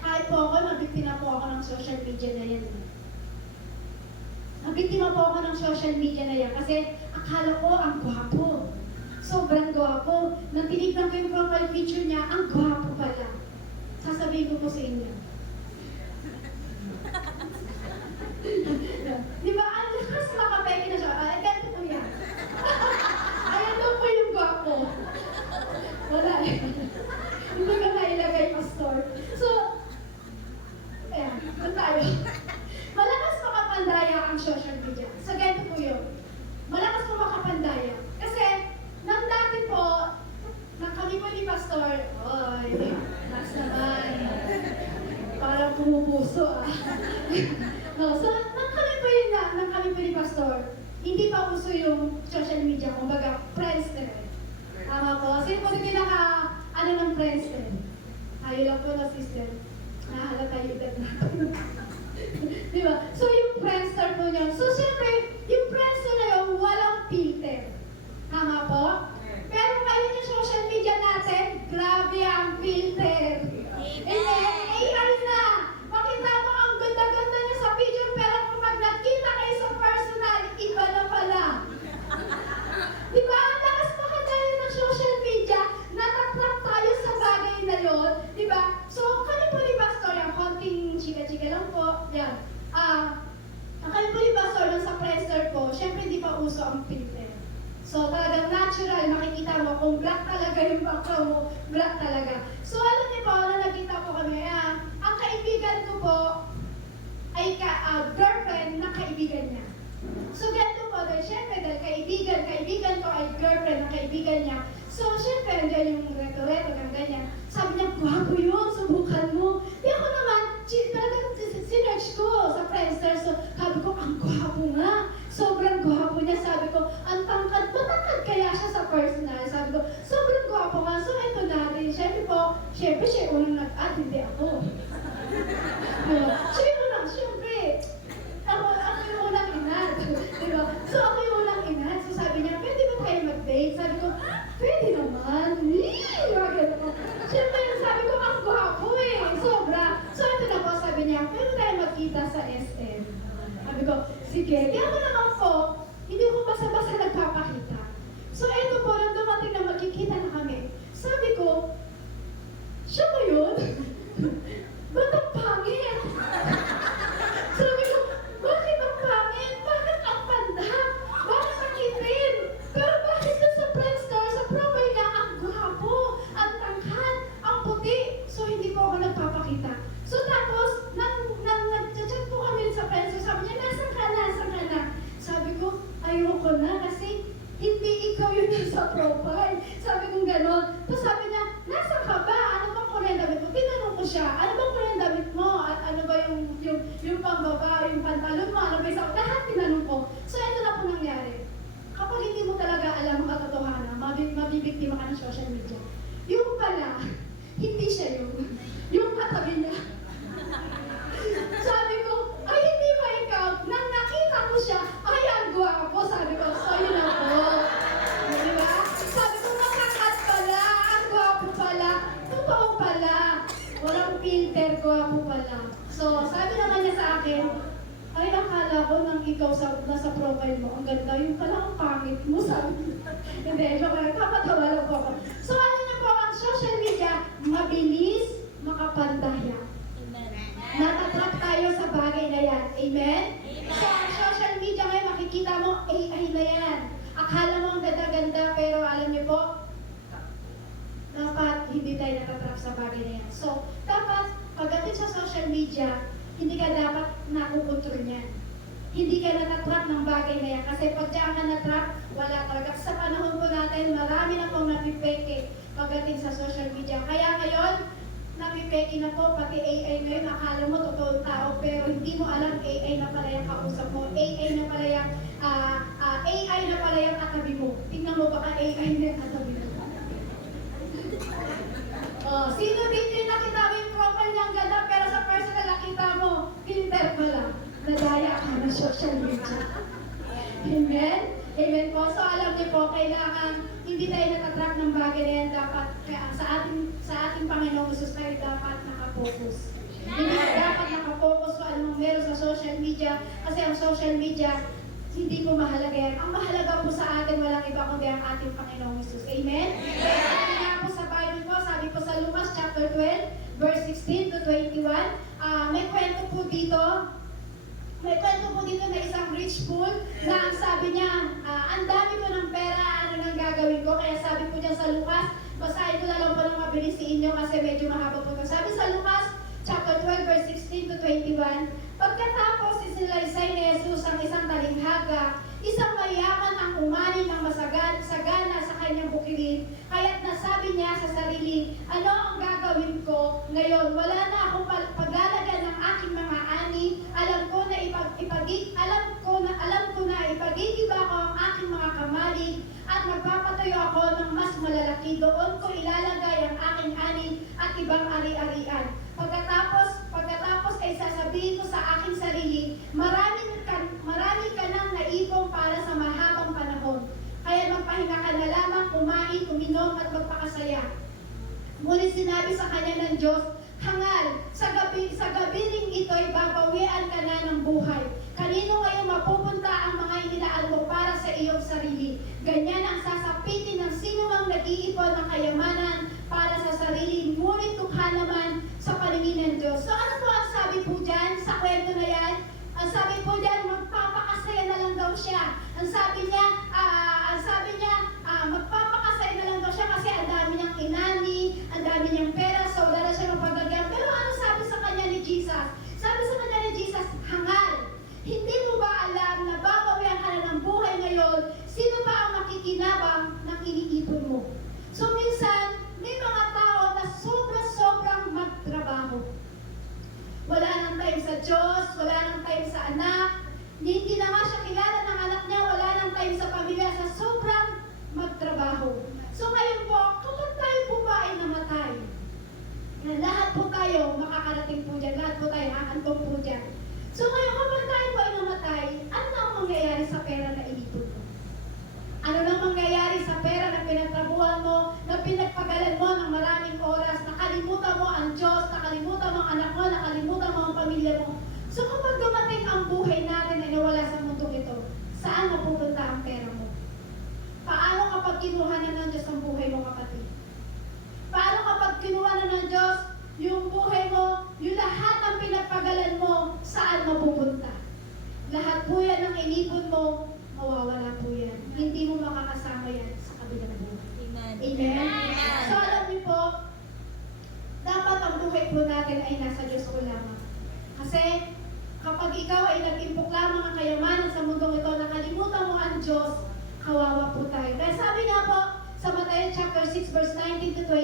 Kahit po ako, nabiktima po ako ng social media na yan. Nabiktima po ako ng social media na yan kasi akala ko ang gwapo. Sobrang gwapo. Nang tinignan ko yung profile picture niya, ang gwapo pala. Sasabihin ko po sa inyo. Di ba, ang lakas makapeke na siya. Ganito po yan. Ayan daw po yung gwapo. Wala eh. Hindi ka nailagay, pastor. So, ayan, doon tayo. Malakas makapandaya ang social media. So, ganito po yun. Malakas po makapandaya. Kasi, nang dati po, nang kami po ni pastor, oy, nas naman. Parang pumupuso No, so, nang kami po ni pastor, hindi pa uso yung social media, kumbaga, Friendster. Tama po. Sino po yung ng Friendster? Ayaw lang po na sister. Nahalata yung edad natin. Diba? So, yung Friendster po niya. So, siyempre, yung Friendster na yun, walang filter. Tama po? Pero ngayon yung social media natin, grabe ang filter. AI na! Makita mo ang ganda-ganda niya sa video, pero kapag nakita kayo sa personal, iba na pala. Di ba? Ang lakas makatayo ng social media, natatrap tayo sa bagay na yun. Di ba? So, kami po ni Pastor, yung konting chika-chika lang po. Yan. Ang kami po ni Pastor, nung sa Friendster po, syempre di pa uso ang filter. So, talagang natural, makikita mo kung black talaga yung background mo, black talaga. So, alam niyo po, na nakita po kami, ang kaibigan ko po ay girlfriend ng kaibigan niya. So, ganito po, dahil syempre, dahil kaibigan ko ay girlfriend ng kaibigan niya. So, syempre, dahil yung reto-reto, ganyan. Sabi niya, gwapo yun, subukan mo. Di ako naman, talagang sinerch ko sa Friendster. So, sabi ko, ang gwapo nga. Sobrang gwapo niya. Sabi ko, ang tangkad, matangkad kaya siya sa personal. Sabi ko, sobrang gwapo nga. So, ito natin. Syempre, siya unang nag-add, hindi ako. Siyempre, ako yung unang inad. Diba? So, ako yung unang inad. So, sabi niya, pwede ba tayo mag-date? Sabi ko, pwede naman. Siyempre, sabi ko, ang gwapo eh. Sobra. So, ito na po, sabi niya, pwede tayo magkita sa SM. Sabi ko, sige. Kaya ako naman po, hindi ko basta-basta nagpapakita. So, ito po, nang dumating na magkikita na kami. Sabi ko, siya ba yun? daw yun yung sa profile. Sabi kong gano'n. Tapos sabi niya, nasa ka ba? Ano bang kulay ng damit mo? Tinanong ko siya, ano bang kulay ng damit mo? At ano ba yung pambaba, yung pantalon mo? Ano ba yung sa... Lahat tinanong ko. So, ito na po nangyari. Kapag hindi mo talaga alam ang katotohanan, mabibiktima ka ng social media. Yung pala, hindi siya yun. Yung katabi niya. Sabi ko, ay hindi ba ikaw? Nang nakita ko siya, ay ang gwapo. Sabi ko, so yun ako. Di ba? Sabi ko, nakakat pala. Ang gwapo pala. Totoo pala. Walang filter, gwapo pala. So, sabi naman niya sa akin, ay akala ko nang ikaw nasa profile mo, ang ganda, yung pala ang pangit mo, sabi ko. Hindi, joke lang, kapatawa lang po ako. So ano niyo po, ang social media, mabilis makapandaya. Amen. Natatrap tayo sa bagay na yan. Amen? So ang social media ngayon, makikita mo, AI na yan. Akala mo ang ganda-ganda, pero alam niyo po, dapat hindi tayo natatrap sa bagay na yan. So, dapat, pagdating sa social media, hindi ka dapat nakukontrol niyan. Hindi ka natatrap ng bagay na yan. Kasi pag diyan ka natrap, wala talaga. Sa panahon po natin, marami na pong napipeke pagdating sa social media. Kaya ngayon, napipeke na po, pati AI ngayon, akala mo totoong tao, pero hindi mo alam AI na pala yung kausap mo. AI na pala yung, AI na pala yung katabi mo. Tingnan mo baka AI na yung katabi mo. Sino dito yung nakita mo yung profile ng ganda, pero sa personal nakita mo, filter pala. Nadaya ka na social media. Amen? Amen po. So alam niyo po, kailangan hindi tayo natatrack ng bagay na yan. Dapat sa ating Panginoong Jesus tayo dapat nakapokus. Hindi ka dapat nakapokus kung anong meron sa social media. Kasi ang social media, hindi po mahalaga yan. Ang mahalaga po sa atin, walang iba kundi ang ating Panginoong Jesus. Amen? Kaya sabi nga po sa Bible po, sabi po sa Lucas chapter 12, verse 16 to 21, may kwento po dito na isang rich fool na ang sabi niya, ang dami ko ng pera, ano nang gagawin ko? Kaya sabi po dyan sa Lucas, basahin ko na lang po ng mabilis sa inyo kasi medyo mahaba po ito. Sabi sa Lucas chapter 12, verse 16 to 21, pagkatapos isinaysay ni Jesus ang isang talinghaga, isang mayaman ang umani ng sagana sa kanyang bukidin, kaya't nasabi niya sa sarili, ano ang gagawin ko ngayon? Wala na akong paglalagyan ng aking mga ani, alam ko na ipagigiba ko ang aking mga kamalig at magpapatayo ako ng mas malalaki. Doon ko ilalagay ang aking ani at ibang ari-arian. Pagkatapos ay sasabihin ko sa aking sarili, marami ka nang naipong para sa mahabang panahon. Kaya magpahinga ka na lamang, kumain, uminom at magpakasaya. Ngunit sinabi sa kanya ng Diyos, hangal, sa gabi ring ito'y babawian ka na ng buhay. Kanino ngayon mapupunta ang mga inilaan mo para sa iyong sarili? Ganyan ang sasapitin ng sino mang nag-iipon ng kayamanan para sa sarili, ngunit tukha naman sa paningin ng Diyos. So ano po ang sabi po dyan sa kwento na yan? Ang sabi po dyan, magpapakasaya na lang daw siya. Ang sabi niya, magpapakasaya na lang daw siya kasi ang dami niyang inani, ang dami niyang pera, so wala na siya ng pagdagyan. Pero ano sabi sa kanya ni Jesus? Sabi sa kanya ni Jesus, hangal. Hindi mo ba alam na babawian ka na ng buhay ngayon? Sino ba ang makikinabang ng iniipon mo? So minsan, may mga tao na sobrang magtrabaho. Wala nang time sa Diyos, wala nang time sa anak, hindi na nga siya kilala ng anak niya, wala nang time sa pamilya, sa sobrang magtrabaho. So ngayon po, kapag tayo po ba ay namatay, lahat po tayo makakarating po dyan, lahat po tayo haantong po dyan. So ngayon, kapag tayo po ay namatay, ano na ang mangyayari sa pera na inipon mo? Ano na mangyayari sa pera na pinagtrabuhan mo, na pinagpagalan mo ng maraming oras, nakalimutan mo ang Diyos, nakalimutan mo ang anak mo, nakalimutan mo ang pamilya mo. So kapag dumating ang buhay natin na nawala sa mundong ito, saan mapupunta ang pera mo? Paano kapag kinuha na ng Diyos ang buhay mo, kapatid? Paano kapag kinuha na ng Diyos yung buhay mo, yung lahat ng pinagpagalan mo, saan mapupunta? Lahat po yan ang inipon mo, mawawala po yan. Hindi mo makakasama yan sa kabilang buhay. Amen. Amen? So alam niyo po, dapat ang buhay po natin ay nasa Diyos ko lamang. Kasi kapag ikaw ay nag-impok lamang ang kayamanan sa mundong ito, nakalimutan mo ang Diyos, kawawa po tayo. Kaya sabi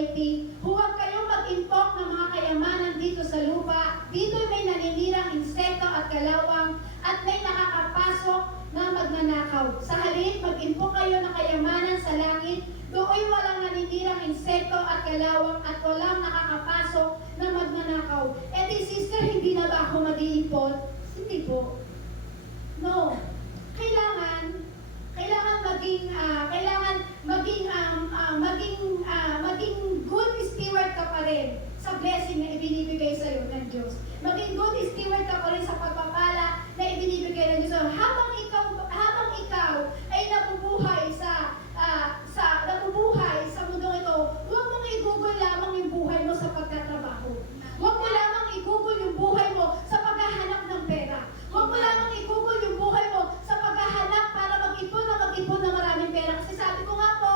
Almighty, huwag kayong mag-impok ng mga kayamanan dito sa lupa. Dito may naninirang insekto at kalawang at may nakakapasok na magnanakaw. Sa halip, mag-impok kayo ng kayamanan sa langit. Doon walang naninirang insekto at kalawang at walang nakakapasok na magnanakaw. Eh di sister, hindi na ba ako mag-iipon? Hindi po. No. Kailangan maging good steward ka pa rin sa blessing na ibinibigay sa iyo ng Diyos. Maging good steward ka pa rin sa pagpapala na ibinibigay ng Diyos. Habang ikaw ay nabubuhay sa mundong ito, huwag mong igugol lamang yung buhay mo sa pagtatrabaho. Huwag mo lamang igugol yung buhay mo sa paghahanap ng pera. Huwag mo lamang igugol yung buhay mo sa paghahanap para mag-ipon na maraming pera. Kasi sabi ko nga po,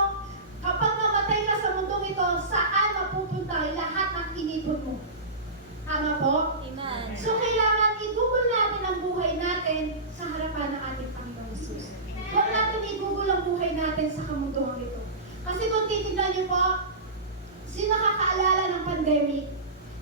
kapag namatay ka sa mundong ito, saan mapupunta lahat ng inipon mo? Tama po? Amen. So kailangan igugol natin ang buhay natin sa harapan ng ating Panginoon Jesus. Huwag natin igugol ang buhay natin sa kamunduhan ito. Kasi kung titignan niyo po, sino nakakaalala ng pandemic?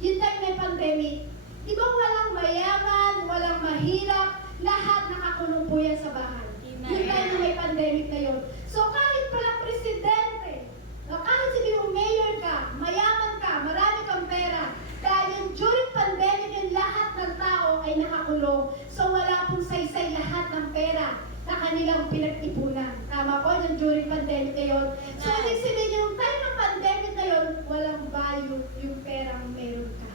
Yung time may pandemic, di ba walang mayaman, walang mahirap, lahat nakakulong po yan sa bahay. Amen. Yung time na may pandemic na yun. So kahit palang presidente, kahit sabi mo mayor ka, mayaman ka, marami kang pera, dahil yung during pandemic yung lahat ng tao ay nakakulong. So wala pong saysay lahat ng pera na kanilang pinag-ipunan. Tama po, yung during pandemic na yun. So ibig sabihin yung time ng pandemic na yun, walang value yung perang meron ka.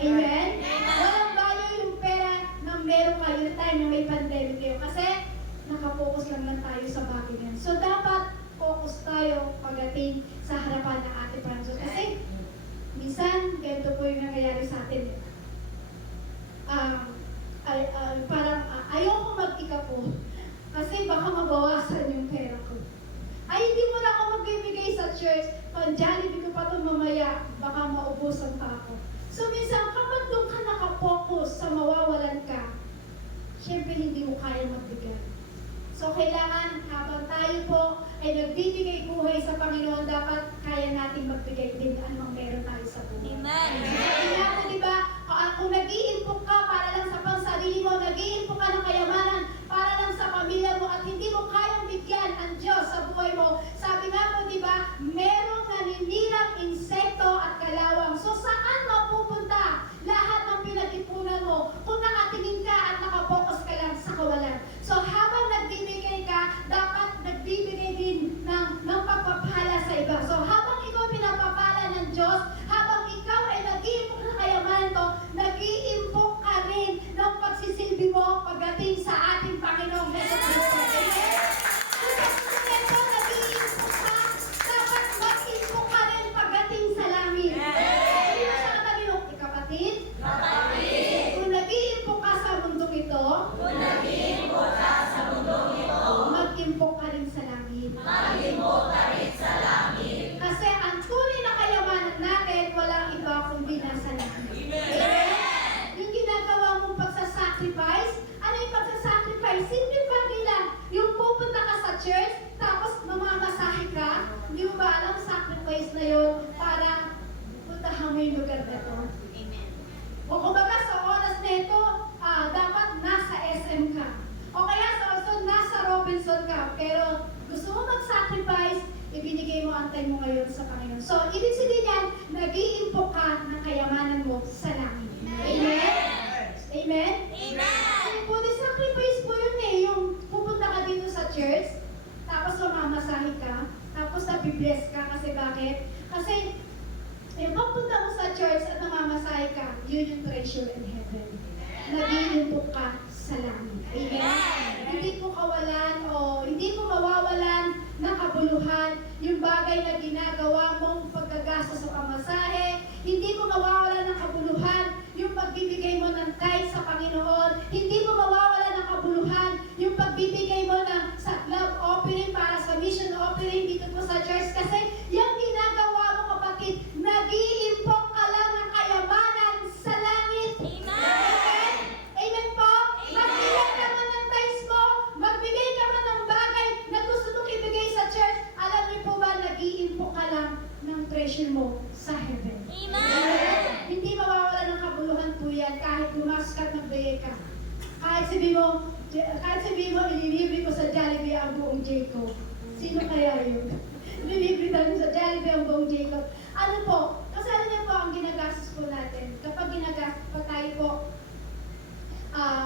Amen? Walang value yung pera na meron ka yung time na may pandemic na yun. Kasi nakapokus lang tayo sa bagay na yun. So dapat focus tayo pagdating sa harapan ng ating Panginoon. Kasi minsan, ganito po yung nangyayari sa atin. Parang ayoko mag-ikapo kasi baka mabawasan yung pera ko. Ay, hindi mo na ako magbibigay sa church. Pag Jollibee ko pa ito mamaya, baka maubusan pa ako. So minsan, kapag doon ka nakapokus sa mawawalan ka, syempre hindi mo kaya magbigay. So kailangan habang tayo po ay nagbibigay buhay sa Panginoon, dapat kaya nating magbigay din anong meron tayo sa buhay. Amen. Kaya po diba, kung nag-iimpok ka para lang sa pansarili mo, nag-iimpok ka ng kayamanan para lang sa pamilya mo at hindi mo kayang bigyan ang Diyos sa buhay mo. Sabi nga po diba, merong naninirang insekto at kalawang. So saan mapupunta lahat ng pinag-ipunan mo kung nakatingin ka at nakapokus ka lang sa kawalan? So habang nagbibigay ka, dapat nagbibigay din ng pagpapala sa iba. So habang ikaw pinapapala ng Diyos, habang ikaw ay nag-iimpok ng kayamanan to, nag-iimpok ka rin ng pagsisilbi mo pagdating sa ating Panginoong Jesucristo. Amen? Kung ito nag-iimpok ka, dapat mag-iimpok ka rin pagdating sa langit. Hindi mo sa katalino, kapatid? Kung nag-iimpok ka sa mundong ito, mag-impok ka rin sa langit. Kasi ang tunay na kayamanan natin, walang iba kundi nasa langit. Amen? Yung ginagawa mong pagsasacrifice, ano yung pagsasacrifice? Simple bagay lang. Yung pupunta ka sa church, tapos mamamasahe ka, hindi mo ba alam sacrifice na yun para puntahan mo yung lugar na to? O kumbaga sa oras na ito, dapat nasa SM ka. O kaya nasa Robinson ka. Pero gusto mo mag-sacrifice, ibinigay mo ang time mo ngayon sa Panginoon. So, ibig sabihin yan, nag-iimpok ka ng kayamanan mo sa langit. Amen? Amen? Kasi po, the sacrifice po yun eh. Yung pupunta ka dito sa church, tapos mamamasahe ka, tapos nabibless ka. Kasi bakit? Kasi yung pagpunta mo sa church at namamasahe ka, yun yung treasure in heaven. Nag-iimpok ka sa langit. Amen? Hindi ko kawalan o hindi ko mawawalan ng kabuluhan yung bagay na ginagawa mong pagkagasto sa pamasahe. Hindi ko mawawalan ng kabuluhan yung pagbibigay mo ng tithe sa Panginoon. Hindi ko mawawalan ng kabuluhan yung pagbibigay mo ng sa love offering para sa mission offering dito po sa church. Kasi yung ginagawa mo, kapatid, nag-iimpok ka lang ng kayamanan sa langit. Amen? Amen po? Magbigay ka man ng tithes mo, magbigay ka man ng bagay na gusto mong ibigay sa church. Alam niyo po ba, nag-iimpok ka lang ng treasure reputation mo sa heaven. Amen. Hindi mawawala ng kabuluhan po yan kahit gumaskat magbigay ka. Kahit sabihin mo, ililibre ko sa Jollibee ang buong Jacob. Sino kaya yun? Ililibre daw sa Jollibee ang buong Jacob. Ano po? Kasi ano niyo po ang ginagastos po natin? Kapag ginagastos pa tayo po,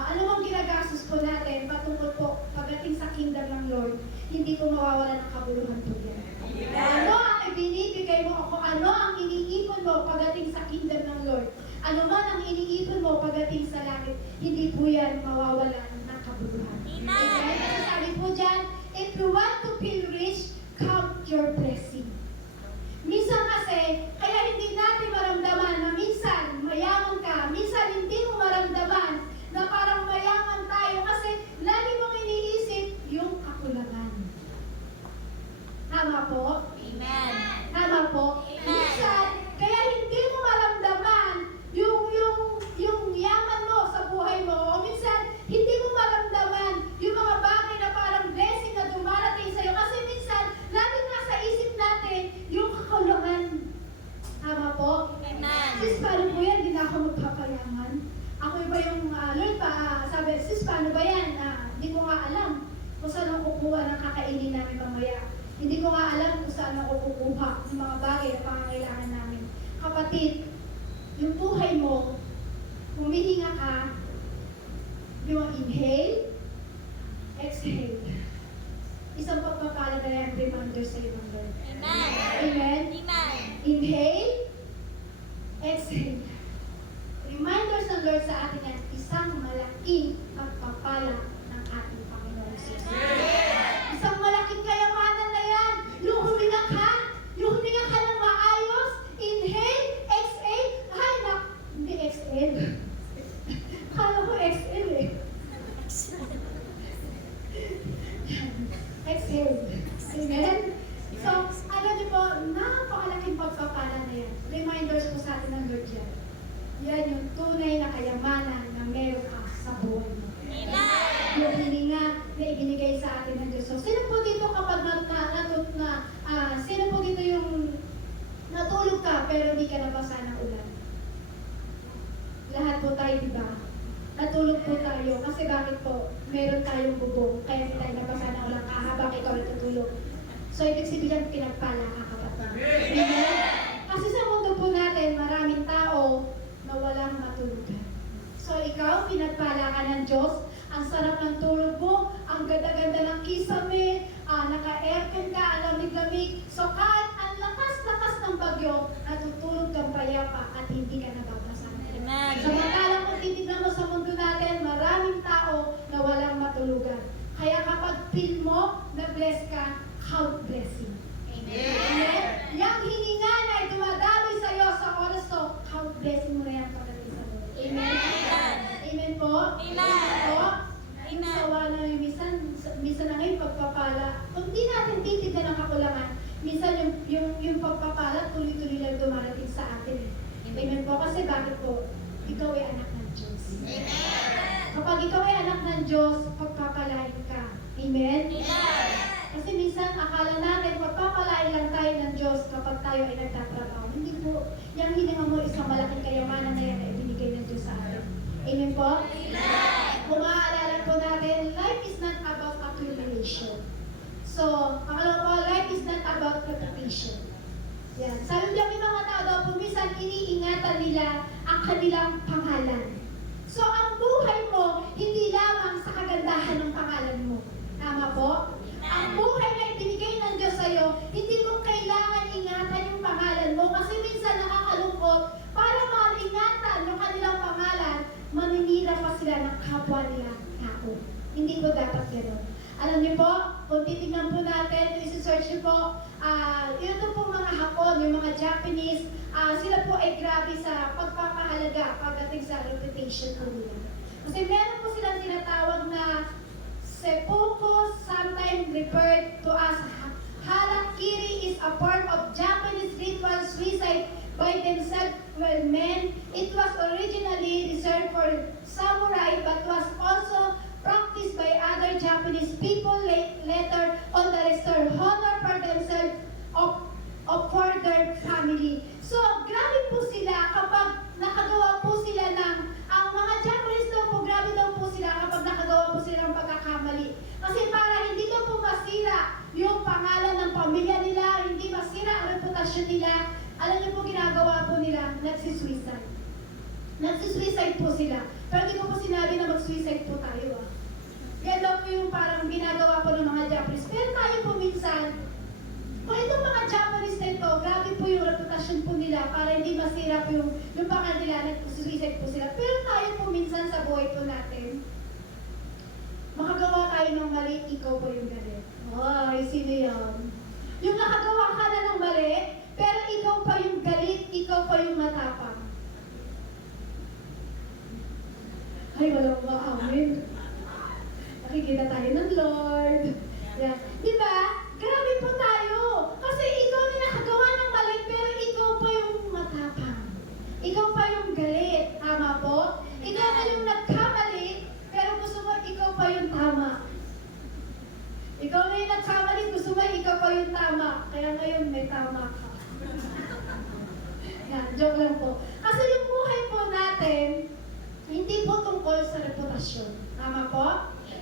ano bang ginagastos po natin patungkol po pagdating sa kingdom ng Lord, hindi po mawawala ng kabuluhan po yan. Ano ang ibinibigay mo o ano ang iniipon mo pagdating sa kingdom ng Lord? Ano man ang iniipon mo pagdating sa langit, hindi po yan mawawala ng kabuluhan. Amen. Kasi sabi po dyan, if you want to feel rich, count your blessing. Minsan kasi, kaya hindi natin maramdaman na minsan mayaman ka, minsan hindi mo maramdaman na parang mayaman tayo kasi lagi mong iniisip yung kakulangan. Tama po? Amen. Tama po? Amen. Minsan, kaya hindi mo maramdaman yung yaman mo sa buhay mo. O minsan, hindi mo maramdaman yung mga bagay na parang blessing na dumarating sa'yo. Kasi minsan, laging nasa isip natin yung kakulangan. Tama po? Amen. Sis, paano po yan? Hindi na ako magpapayaman. Ako iba yung, Lord pa, sabi, sis, paano ba yan? Hindi ko nga alam kung saan ako kukuha ng kakainin namin mamaya. Hindi ko nga alam kung saan ako kukuha ng mga bagay na pangangailangan namin. Kapatid, yung buhay mo, humihinga ka, yung inhale, exhale. Isang pagpapala na yan, reminder sa iyo ng Lord. Amen. Amen? Amen. Inhale, exhale. Reminders ng Lord sa atin yan, isang malaking pagpapala ng ating Panginoon Jesus. Isang malaking kayamanan na yan. Yung huminga ka ng maayos, inhale, exhale. Ay, hindi exhale. Kala ko exhale eh. Exhale. Amen? So, alam niyo po, napakalaking pagpapala na yan. Reminders po sa atin ng Lord yan. Yan yung tunay na kayamanan na meron ka sa buhay mo. Amen. Yung hininga na ibinigay sa atin ng Diyos. So, sino po dito kapag sino po dito yung natulog ka pero hindi ka nabasa ng ulan? Lahat po tayo, di ba? Natulog po tayo. Kasi bakit po? Meron tayong bubong. Kaya hindi tayo nabasa ng ulan habang ikaw natutulog. So, ibig sabihin pinagpala ka kapatid. Amen? Kasi sa mundo po natin, maraming tao na walang matulugan. So, ikaw, pinagpala ka ng Diyos. Ang sarap ng tulog mo, ang ganda-ganda ng kisame, naka-aircon ka, ang lamig-lamig. So, kahit ang lakas-lakas ng bagyo, natutulog kang payapa at hindi ka nababasa. Amen. Samantalang kung titignan mo sa mundo natin, maraming tao na walang matulugan. Kaya kapag feel mo na bless ka, count blessing. Amen? Yang hininga na ay dumadaloy sa iyo sa oras to, count blessing mo na yan pagdating sa Lord. Amen? Amen po? Amen. Po? Amen. Sawa na yung minsan na ngayon pagpapala. Kung di natin titignan ang kakulangan, minsan yung pagpapala tuloy-tuloy lang dumarating sa atin. Amen po? Kasi bakit po? Ikaw ay anak ng Diyos. Kapag ikaw ay anak ng Diyos, pagpapalain ka. Amen? Kasi minsan akala natin pagpapalain lang tayo ng Diyos kapag tayo ay nagtatrabaho. Hindi po. Yung hininga mo isang malaking kayamanan na yan na ibinigay ng Diyos sa atin. Amen po? Kung maaalala po natin, life is not about accumulation. So, pangalawa po, life is not about reputation. Yan. Sabi niya, may mga tao daw po, minsan iniingatan nila ang kanilang pangalan. So, ang buhay mo, hindi lamang sa kagandahan ng pangalan mo. Tama po? Ang buhay na ibinigay ng Diyos sa'yo, hindi mo kailangan ingatan yung pangalan mo kasi minsan nakakalungkot, para maingatan yung kanilang pangalan, maninira pa sila ng kapwa nila tao. Hindi po dapat gano'n. Alam niyo po, kung titignan po natin, kung isi-search niyo po, yun po mga Hapon, yung mga Japanese, sila po ay grabe sa pagpapahalaga pagdating sa reputation po nila. Kasi meron po silang tinatawag na seppuku, sometimes referred to as harakiri, is a form of Japanese ritual suicide by themselves when men. It was originally reserved for samurai but was also practiced by other Japanese people later on the restore honor for themselves of for their family. pamilya nila, hindi masira ang reputasyon nila. Alam niyo po ginagawa po nila, nagsisuicide. Nagsisuicide po sila. Pero hindi ko po sinabi na mag-suicide po tayo ah. Yan daw po yung parang ginagawa po ng mga Japanese. Pero tayo po minsan, kung itong mga Japanese na ito, grabe po yung reputasyon po nila para hindi masira po yung pangalan nila, nag-suicide po sila. Pero tayo po minsan sa buhay po natin, makagawa tayo ng mali, ikaw po yung galit. Ay, sino yan? Yung nakagawa ka na ng mali, pero ikaw pa yung galit, ikaw pa yung matapang. Ay, walang maamin. Nakikita tayo ng Lord. Yeah. Di ba? Grabe po tayo. Kasi ikaw na nakagawa ng mali, pero ikaw pa yung matapang. Ikaw pa yung galit. Tama po? Ikaw na yung nagkamali, pero gusto mo ikaw pa yung tama. Ikaw na yung nagkamali, gusto mo ikaw pa yung tama. Kaya ngayon may tama ka. Yan, joke lang po. Kasi yung buhay po natin, hindi po tungkol sa reputasyon. Tama po?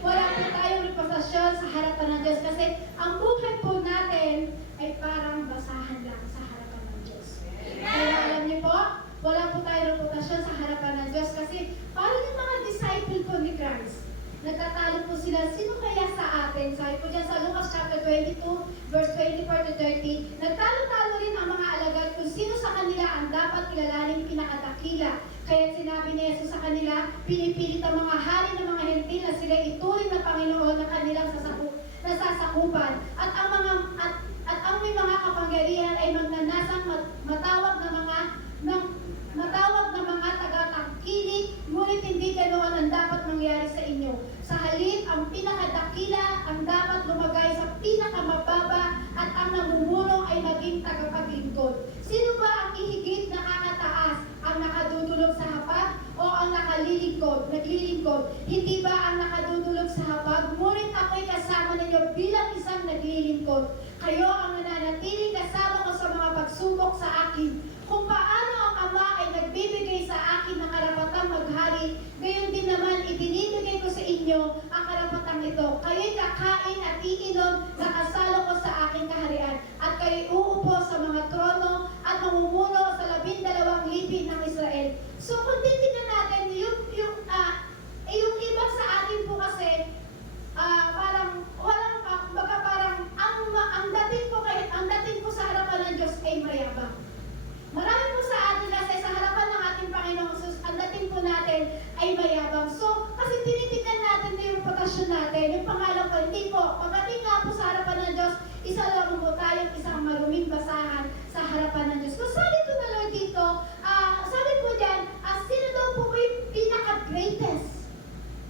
Wala po tayong reputasyon sa harapan ng Diyos kasi ang buhay po natin ay parang basahan lang sa harapan ng Diyos. Kaya alam niyo po, wala po tayong reputasyon sa harapan ng Diyos kasi parang yung mga disciple po ni Christ. Nagtatalo po sila, sino kaya sa atin? Sabi po dyan sa Lucas chapter 22, verse 24 to 30, nagtalo-talo rin ang mga alagad kung sino sa kanila ang dapat kilalaning pinakadakila. Kaya sinabi ni Jesus sa kanila, pinipilit ang mga hari ng mga hentil na sila ituring na Panginoon ng kanilang nasasakupan. At ang may mga kapangyarihan ay magnanasang matawag na mga taga-tangkilik, ngunit hindi ganoon ang dapat mangyari sa inyo. Sa halip, ang pinakadakila ang dapat lumagay sa pinakamababa at ang namumuno ay maging tagapaglingkod. Sino ba ang ihigit nakakataas? Ang nakadudulog sa hapag o ang naglilingkod? Hindi ba ang nakadudulog sa hapag? Ngunit ako'y kasama ninyo bilang isang naglilingkod. Kayo ang nananatiling kasama ko sa mga pagsubok sa akin. Kung paano ang Ama ay nagbibigay sa akin ng karapatang maghari, gayon din naman ibinibigay ko sa inyo ang karapatang ito. Kayo'y kakain at iinom na kasalo ko sa aking kaharian. At kayo'y uupo sa mga trono at mamumuno sa 12 lipi ng Israel. So kung titignan natin, yung iba sa atin po kasi, parang walang, baga parang ang dating po sa harapan ng Diyos ay mayabang. Marami po sa atin kasi sa harapan ng ating Panginoong Jesus, ang dating po natin ay mayabang. So, kasi tinitignan natin yung reputasyon natin, yung pangalan ko, hindi po. Pagdating nga po sa harapan ng Diyos, isa lang po tayong isang maruming basahan sa harapan ng Diyos. So, sabi ko na Lord dito, sabi po dyan, sino daw po yung pinaka-greatest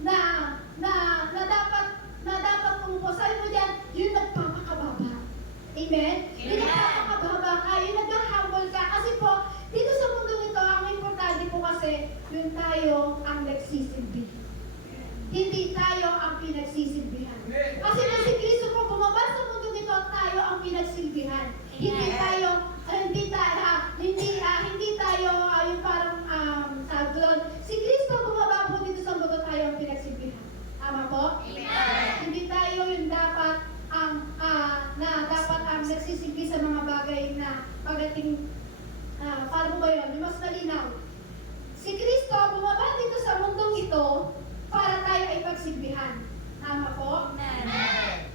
na dapat po, sabi po dyan, yung nagpapakababa. Amen? Yung nagpapakababa ka, yung nag-humble ka. Kasi po, dito sa mundo nito, ang importante po kasi, yung tayo ang nagsisilbi. Hindi tayo ang pinagsisilbihan. Kasi na si Kristo po, bumaba sa mundo nito, tayo ang pinagsilbihan. Hindi tayo, yung parang, sabi doon, si Kristo bumaba po dito sa mundo, tayo ang pinagsilbihan. Tama po? Hindi tayo yung dapat dapat ang nagsisilbi sa mga bagay na pagdating, paano ba yun? Mas malinaw. Si Kristo bumaba dito sa mundong ito para tayo ay pagsilbihan. Tama po?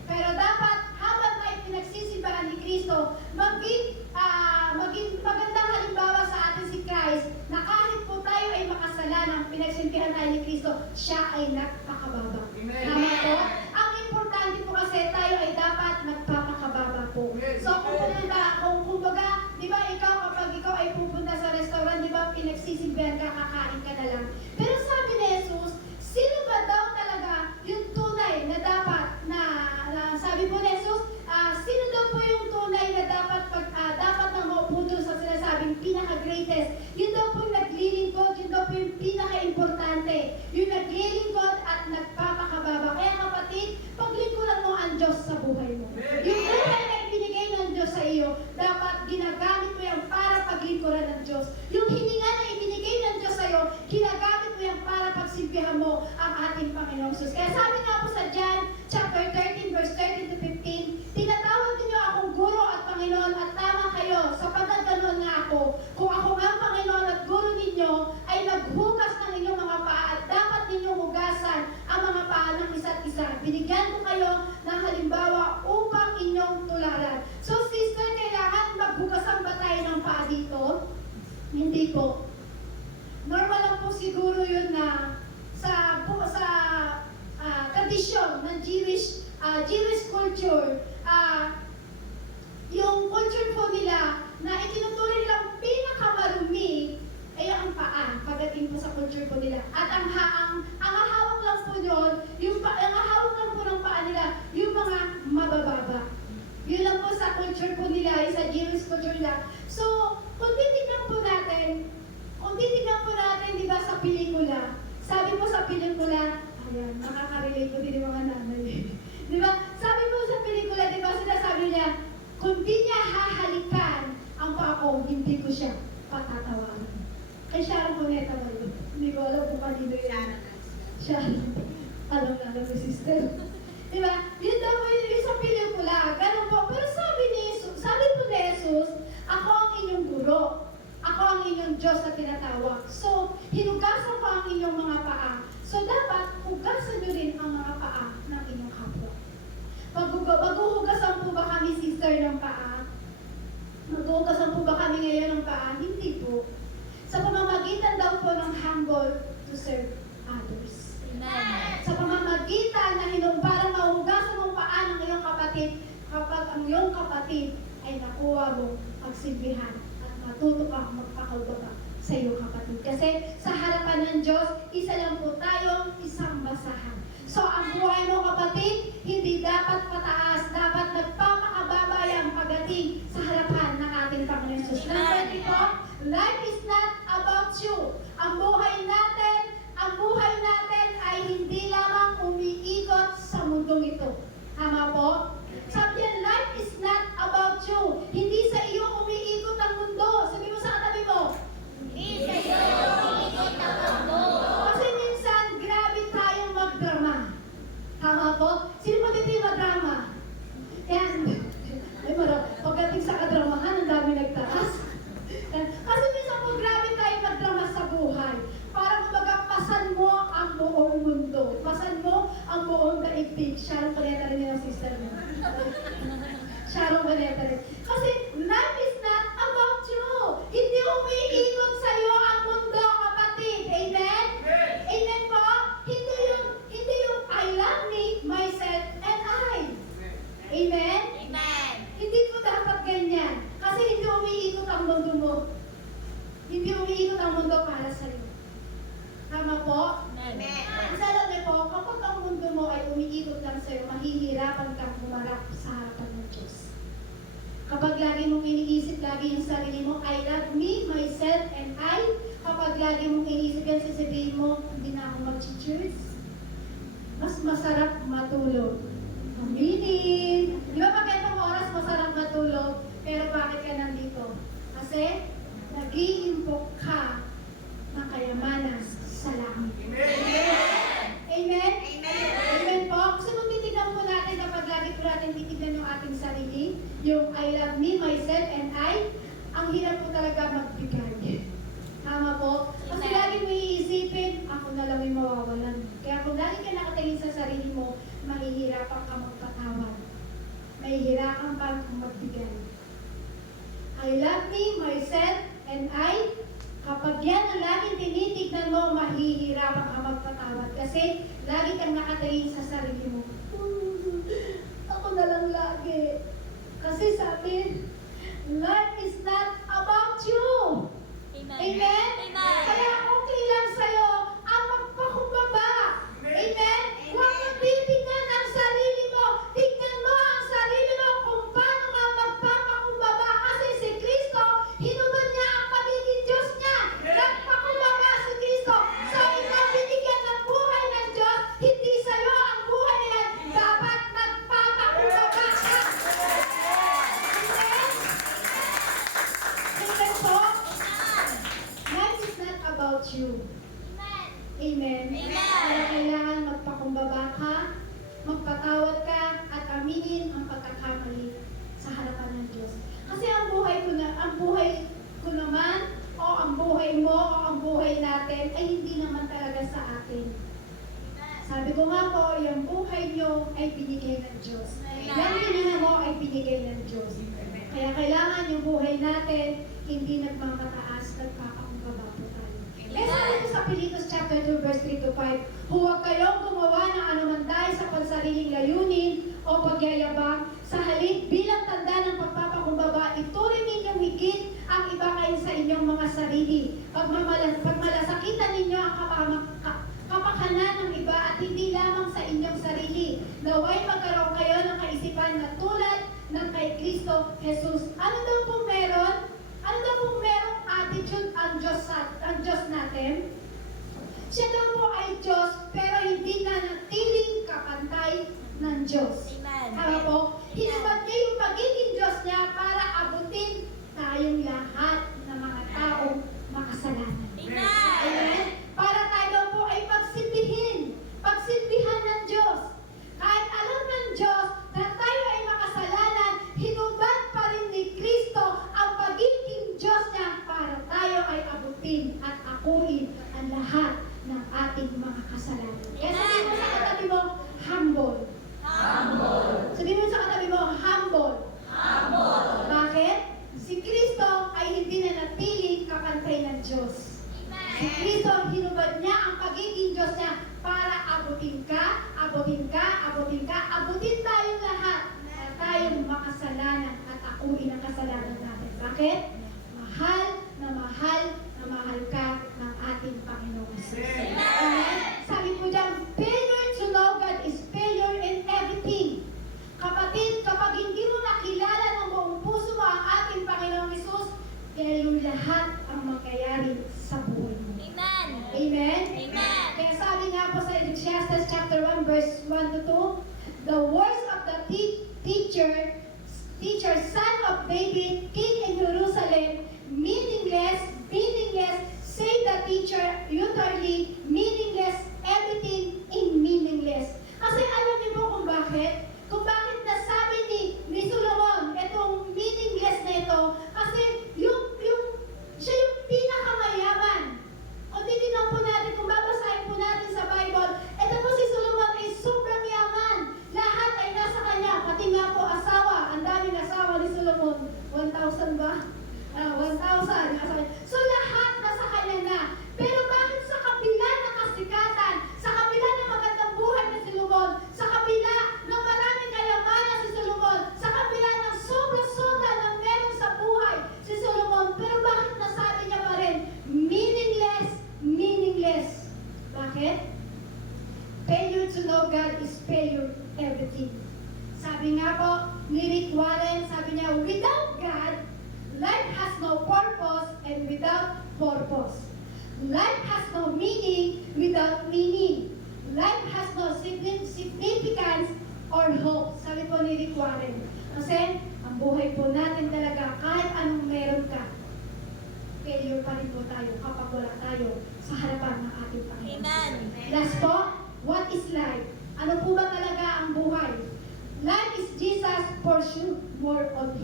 Pero dapat, habang tayo pinagsisilbihan ni Kristo, maging magandang halimbawa sa atin si Christ na kahit po tayo ay makasalanang pinagsilbihan tayo ni Kristo, siya ay nagpakababa. Tama po? Ang importante po kasi tayo ay dapat nagpapakababa po. So kumbaga, di ba kapag ikaw ay pupunta sa restaurant, di ba pinagsisilbihan ka, kakain ka na lang. Pero sabi ni Jesus, sino ba daw talaga yung tunay na dapat na ito? Hindi po. Normal lang po siguro yun na sa tradisyon ng Jewish culture, yung culture po nila na itinuturi nilang pinakamarumi ay ang paa pagdating po sa culture po nila. At ang hahawak lang po yun, ang hahawak lang po ng paa nila, yung mga mabababa. Yun lang po sa culture po nila, sa Jewish culture nila. So, kung titignan po natin, di ba, sa pelikula, sabi po sa pelikula, ayan, makaka-relate ko din yung mga nanay. Di ba? Sabi po sa pelikula, di ba, sinasabi niya, kung di niya hahalikan ang paa ko, hindi ko siya patatawanan. Kay Sharon Cuneta ba yun? Hindi ko alam kung kanino yun. Sharon. Alam na si sister. Di ba? Yun daw po yung sa pelikula. Ganun po. Pero sabi po ni Jesus, ako ang inyong guro. Ako ang inyong Diyos na tinatawag. So, hinugasan ko ang inyong mga paa. So, dapat hugasan nyo rin ang mga paa ng inyong kapwa. Maghuhugasan po ba kami, sister, ng paa? Maghuhugasan po ba kami ngayon ng paa? Hindi po. Sa pamamagitan daw po ng humble to serve others. Amen. Sa pamamagitan na parang mahugasan mong paa ng iyong kapatid, kapag ang iyong kapatid ay nakuha mo pagsilbihan at matuto kang magpakaubaba sa iyong kapatid. Kasi sa harapan ng Diyos, isa lang po tayong isang basahan. So, ang buhay mo, kapatid, hindi dapat pataas, dapat nagpapakababa yan pagdating sa harapan ng ating Panginoon Jesus. Number 3 po, life is not about you. Ang buhay natin ay hindi lamang umiikot sa mundong ito. Tama po? Sabi niya, life is not about you. Hindi sa iyo umiikot ang mundo. Sabi mo sa katabi mo, Hindi sa iyo umiikot ang mundo. kasi minsan, grabe tayong magdrama. Tama po? Sino po dito yung magdrama? Yan. Ay, pagdating sa kadramahan, ang dami nagtaas. Kasi minsan po, grabe tayong magdrama sa buhay. Para pasan mo ang buong mundo. Pasan mo ang buong daigdig. Sharon Cuneta rin yung sister mo. Sharon Cuneta rin. Kasi life is not about you. Hindi umiikot sa iyo ang mundo, kapatid. Amen? Amen po? Hindi yung I love me, myself, and I. Amen? Amen. Hindi po dapat ganyan. Kasi hindi umiikot ang mundo mo. Hindi umiikot ang mundo para sa iyo. Tama po? Amen. Isa lang po, kapag ang mundo mo ay umiikot lang sa'yo, mahihirapan kang humarap sa harapan ng Diyos. Kapag lagi mong iniisip lagi yung sarili mo, I love me, myself, and I. Kapag lagi mong iniisip yan, sasabihin mo, hindi na ako mag-church. Mas masarap matulog. Aminin. Di ba pag itong oras masarap matulog, pero bakit ka nandito? Kasi nag-iimpok ka ng kayamanan sa langit. Amen? Amen? Amen po. Kasi kung titignan po natin, kapag lagi po natin titignan yung ating sarili, yung I love me, myself, and I, ang hirap po talaga magbigay. Tama po? Kasi lagi mo iisipin, ako na lang yung mawawalan. Kaya kung lagi ka nakatingin sa sarili mo, mahihirapan ka magpatawad. Mahihirapan kang magbigay. I love me, myself, and I. Kapag yan ang laging tinitignan mo, mahihirapan ka magpatawad. Kasi lagi kang nakatingin sa sarili mo. Ako na lang lagi. Kasi sabi, life is not about you. Amen. Amen? Amen. Kaya okay lang sa'yo ang magpakumbaba. Amen? Huwag mo titignan ang sarili mo. Tignan mo ang sarili mo kung paano ka magpapakumbaba. Kasi si Kristo, hinubad niya ang pagiging Diyos niya. Nagpakumbaba si Kristo. So, ikaw binigyan ng buhay ng Diyos, hindi sa'yo ang buhay na yan. Dapat magpapakumbaba ka. Amen? Amen po? Life is not about you. Amen. Amen. Kaya kailangan magpakumbaba ka, magpatawad ka, at aminin ang pagkakamali sa harapan ng Diyos. Kasi ang buhay ko naman, o ang buhay mo, o ang buhay natin, ay hindi naman talaga sa atin. Sabi ko nga po, yung buhay nyo ay binigay ng Diyos. Amen. Yung hininga mo ay binigay ng Diyos. Kaya kailangan yung buhay natin hindi nagmamataas, nagpapakumbaba po tayo. Kaya sabi ko sa Pilipos chapter 2 verse 3 to 5, huwag kayong gumawa ng anuman dahil sa pansariling layunin o pagyayabang, sa halip bilang tanda ng pagpapakumbaba, ituring ninyong higit ang iba kayo sa inyong mga sarili. Pagmalasakitan ninyo ang kapakanan ng iba at hindi lamang sa inyong sarili. Naway magkaroon kayo ng kaisipan na tulad ng kay Kristo Jesus. Ano daw pong meron? Ano daw pong merong attitude ang Diyos natin? Siya daw po ay Diyos, pero hindi na natiling kapantay ng Diyos. Amen. Tama po? Hinubad niya yung pagiging Diyos niya para abutin tayong lahat ng mga taong makasalanan. Amen. Amen? Para tayo daw po ay pagsilbihan ng Diyos. Kahit alam ng Diyos na tayo ay makasalanan, hinubad pa rin ni Kristo ang pagiging Diyos niya para tayo ay abutin at akuin ang lahat ng ating mga kasalanan. Kaya sabihin mo sa katabi mo, humble. Humble. Sabihin mo sa katabi mo, humble. Humble. Bakit? Si Kristo ay hindi na natiling kapantay ng Diyos. Si Kristo, hinubad niya ang pagiging Diyos niya para abutin tayong lahat na tayong makasalanan at akuin ang kasalanan natin. Bakit? Mahal ka ng ating Panginoon Jesus. Amen? Sabi po dyan, failure to know God is failure in everything. Kapatid, kapag hindi mo nakilala ng buong puso mo ang ating Panginoong Jesus, failure lahat ang mangyayari sa buhay mo. Amen. Amen? Amen. Kaya sabi nga po sa Ecclesiastes chapter 1 verse 1 to 2, the words of the teacher, son of David, king in Jerusalem, meaningless, say the teacher, utterly, meaningless, everything in meaningless. Kasi alam niyo po kung bakit? Kung bakit nasabi ni Solomon itong meaningless na ito, kasi siya yung pinakamayaman. O titignan po natin, kung babasahin po natin sa Bible, ito po si Solomon ay sobrang yaman. Lahat ay nasa kanya, pati nga po asawa. Ang daming asawa ni Solomon. 1,000 ba? 1,000. So lahat nasa kanya na. Pero bakit sa kabila ng kasikatan, sa kabila ng magandang buhay ni Solomon, sa kabila ng maraming kayamanan si Solomon, sa kabila ng sobra-sobra ng meron sa buhay si Solomon, pero bakit nasabi niya pa rin, meaningless. Bakit? Failure to know God is failure everything. Sabi nga po ni Rick Warren, sabi niya, without God, life has no purpose and without purpose. Life has no meaning without meaning. Life has no significance or hope. Sabi po ni Rick Warren. Kasi ang buhay po natin talaga, kahit anong meron ka, failure pa rin po tayo kapag wala tayo sa harapan ng ating Panginoon. Amen. Last po, what is life? Ano po ba talaga ang buhay? Life is Jesus' pursuit more of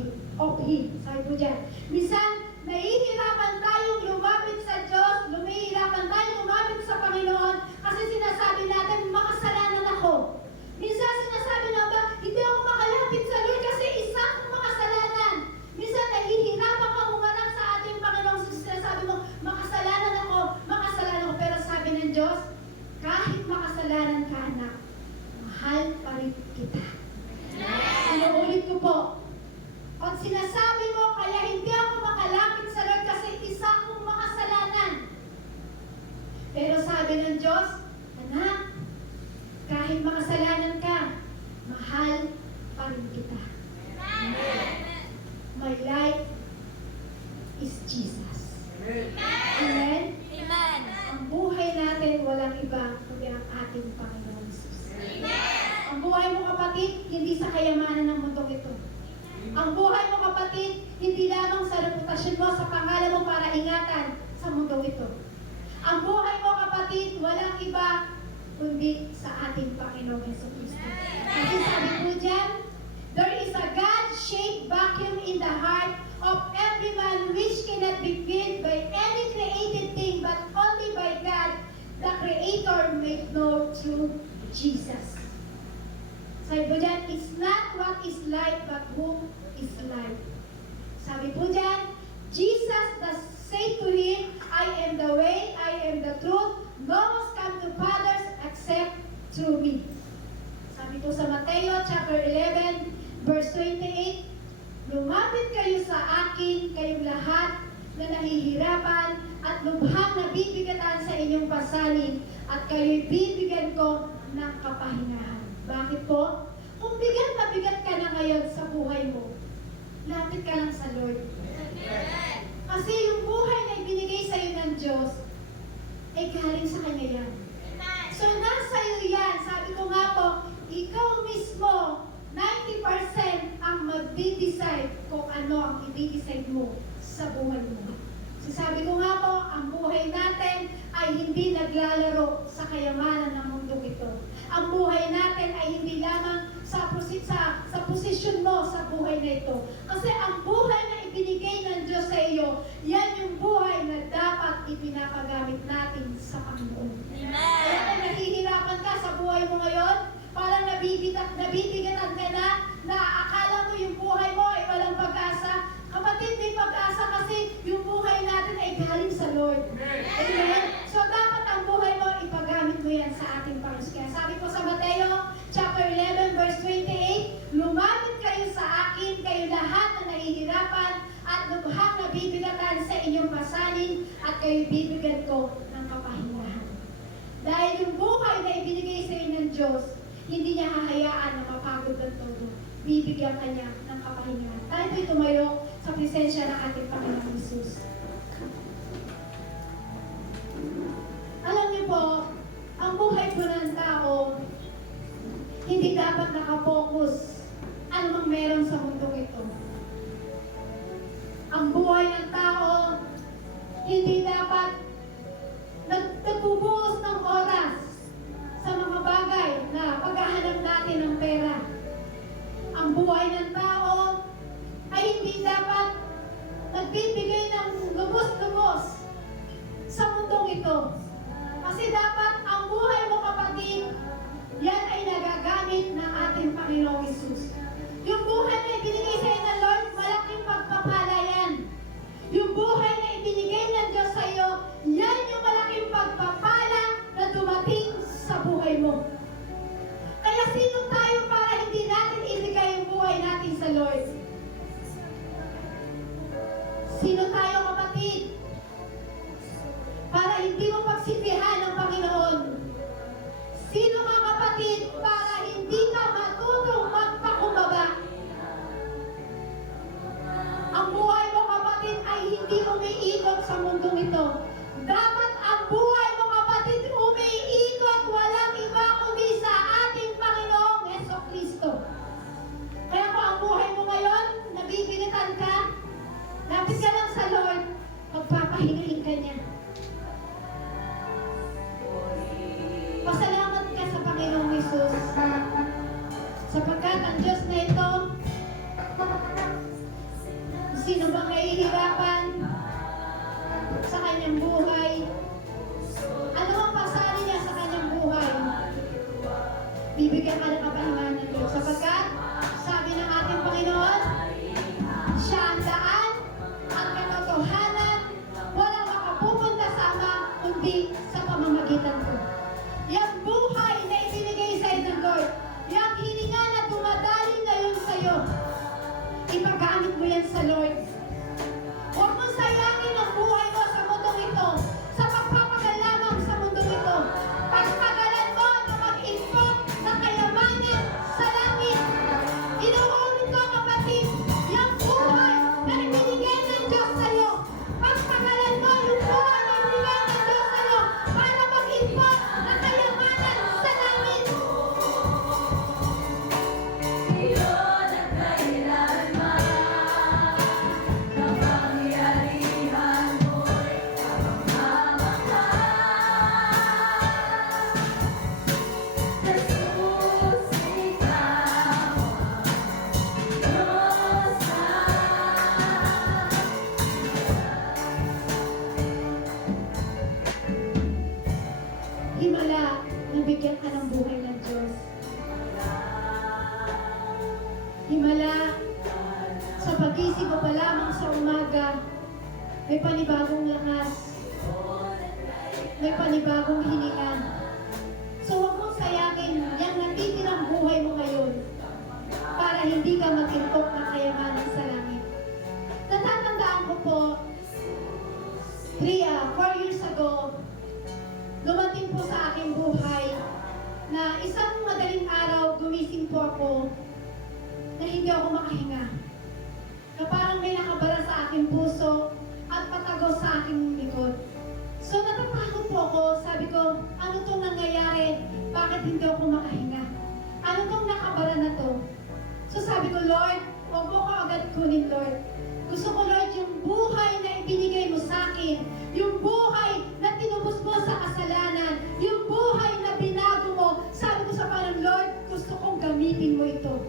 Him. Sabi po dyan. Minsan, nahihirapan tayong lumapit sa Diyos, lumihirapan tayong lumapit sa Panginoon kasi sinasabi natin, makasalanan ako. Minsan sinasabi na ba, hindi ako makalapit sa Lord kasi isa akong makasalanan. Minsan nahihirapan kang umarap sa ating Panginoon. Sinasabi mo, makasalanan ako. Pero sabi ng Diyos, kahit makasalanan ka, anak, mahal pa rin kita. Inuulit ko po. Pag sinasabi mo, kaya hindi ako makalapit sa Lord kasi isa akong makasalanan. Pero sabi ng Diyos, anak, kahit makasalanan ka, mahal pa rin kita. My life is Jesus. Amen? Amen. Ang buhay natin walang iba kundi ang ating Panginoon Jesus. Ang buhay mo kapatid, hindi sa kayamanan ng mundong ito. Ang buhay mo kapatid, hindi lamang sa reputasyon mo, sa pangalan mo para ingatan sa mundong ito. Ang buhay mo kapatid, walang iba kundi sa ating Panginoong Hesus Kristo. Kasi sabi po dyan, there is a God-shaped vacuum in the heart of every man which cannot be filled by any created thing but only by God, the Creator made known through Jesus. Sabi po dyan, it's not what is light but who is light. Sabi Sabi po dyan, Jesus does say to him, I am the way, I am the truth, no one come to fathers except through me. Sabi po sa Mateo chapter 11, verse 28, lumapit kayo sa akin, kayong lahat na nahihirapan at lubhang nabibigatan sa inyong pasanin, at kayo'y bibigyan ko ng kapahingahan. Bakit po? Kung bigat na bigat ka na ngayon sa buhay mo, lapit ka lang sa Lord. Kasi yung buhay na ibinigay sa iyo ng Diyos, ay galing sa Kanya yan. So nasa iyo yan. Sabi ko nga po, ikaw mismo, 90% ang magdi-decide kung ano ang i-decide mo sa buhay mo. So sabi ko nga po, ang buhay natin ay hindi naglalaro sa kayamanan ng mundong ito. Ang buhay natin ay hindi lamang sa posisyon mo sa buhay na ito. Kasi ang buhay na ibinigay ng Diyos sa iyo, yan yung buhay na dapat ipinapagamit natin sa Panginoon. Kaya kung nahihirapan ka sa buhay mo ngayon, parang nabibigatan ka na akala mo yung buhay mo ay walang pag-asa. Kapatid, may pag-asa kasi yung buhay natin ay galing sa Lord. Amen? So dapat ang buhay mo, ipagamit mo yan sa ating Panginoon. Kaya sabi ko sa Mateo chapter 11 verse 28, lumapit kayo sa akin, kayo lahat na nahihirapan at lubhang nabibigatan sa inyong pasanin, at kayo bibigyan ko ng kapahingahan. Dahil yung buhay na ibinigay sa inyo ng Diyos, hindi niya hahayaan na mapagod ng todo. Bibigyan ka niya ng kapahingahan. Tayo po'y tumayo sa presensya ng ating Panginoong Jesus. Alam niyo po, ang buhay po ng tao, hindi dapat nakapokus anumang meron sa mundong ito. Ang buhay ng tao, hindi dapat nagbubuhos ng oras sa mga bagay na paghahanap natin ng pera. Ang buhay ng tao ay hindi dapat nagbibigay ng lubos-lubos sa mundong ito. Kasi dapat ang buhay mo, kapatid, yan ay nagagamit ng ating Panginoong Hesus. Yung buhay na ibinigay sa iyo ng Lord, malaking pagpapala yan. Yung buhay na ibinigay ng Diyos sa iyo, yan yung malaking pagpapala na dumating sa buhay mo. Kaya sino tayo para hindi natin ibigay yung buhay natin sa Lord? Sino tayo, kapatid? Para hindi mo pagsipihan ng Panginoon. Sino ka, kapatid, para hindi ka matutong magpakumbaba? Ang buhay mo, kapatid, ay hindi umiikot sa mundong ito. Dapat ang buhay mo, kapatid, umiikot walang iba kundi sa ating Panginoong Jesucristo. Kaya kung ang buhay mo ngayon, nabibigatan ka, lapit ka lang sa Lord, magpapahingahin ka niya. Pasalamat ka sa Panginoong Hesus, sapagkat ang Diyos na ito, sino bang nahihirapan sa kanyang buhay, ano ang pasali niya sa kanyang buhay, bibigyan ka ng kapahingahan ng Diyos, sapagkat sabi ng ating Panginoon, siya ang daan at katotohanan, walang makapupunta sa Ama kundi sa pamamagitan ko. Yung buhay na ibinigay sa iyo ng Lord, yung hininga na dumadaling ngayon sa iyo, ipagamit mo yan sa Lord. Huwag mo sayangin ang buhay mo sa mundong ito, sa pagpapagal lamang sa mundong ito. Pagpagalan mo na mag-import ng kayamanan ka pa lamang sa umaga, may panibagong lakas, may panibagong hininga. So huwag mong sayangin yung natitirang buhay mo ngayon para hindi ka mag-impok ng kayamanan sa langit. Natatandaan ko po, 4 years ago, dumating po sa aking buhay na isang madaling araw gumising po ako na hindi ako makahinga. Na parang may nakabara sa aking puso at patago sa aking likod. So natatakot po ako, sabi ko, ano tong nangyayari? Bakit hindi ako makahinga? Ano tong nakabara na to? So sabi ko, Lord, huwag mo ko agad kunin, Lord. Gusto ko, Lord, yung buhay na ibinigay mo sa akin, yung buhay na tinubos mo sa kasalanan, yung buhay na binago mo. Sabi ko sa parang, Lord, gusto kong gamitin mo ito.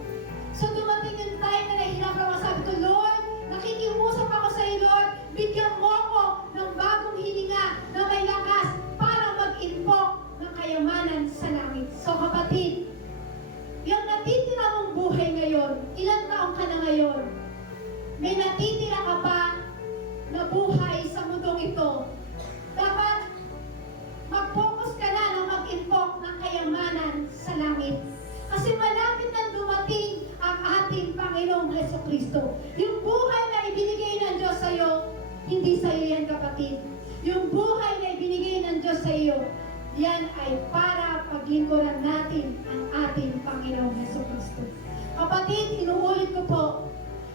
So dumating yung time na nahihirapan ako, sabi ko, Lord, nakikiusap ako sa iyo, Lord, bigyan mo ko ng bagong hininga na may lakas para mag-impok ng kayamanan sa langit. So kapatid, yung natitira mong buhay ngayon, ilang taong ka na ngayon, may natitira ka pa na buhay sa mundong ito. Dapat mag-focus ka na na mag-impok ng kayamanan sa langit. Kasi malapit na dumating ang ating Panginoong Jesucristo. Yung buhay na ibinigay ng Diyos sa iyo, hindi sa iyo yan, kapatid. Yung buhay na ibinigay ng Diyos sa iyo, yan ay para paglingkuran natin ang ating Panginoong Jesucristo. Kapatid, inuulit ko po,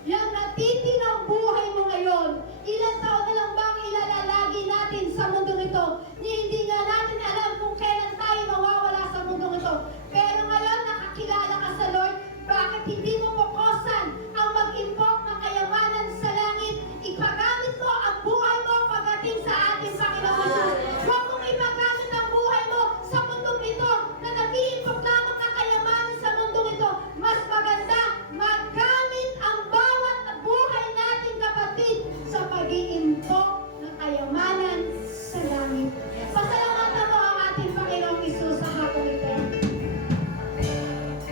yung natitirang buhay mo ngayon, ilang taon na lang bang ilalalagi natin sa mundong ito? Hindi nga natin alam kung kailan tayo mawawala sa mundong ito. Pero ngayon, nakakilala ka sa Lord, bakit hindi mo pukosan ang mag-impok ng kayamanan sa langit? Ipagamit mo ang buhay mo pagdating sa ating Panginoon Jesus. Huwag mong ipagamit ang buhay mo sa mundong ito na nag-iimpok lamang ng kayamanan sa mundong ito. Mas maganda, magamit ang bawat buhay natin, kapatid, sa pag-iimpok ng kayamanan sa langit. Pasalamatan mo ang ating Panginoong Isus sa hapong ito.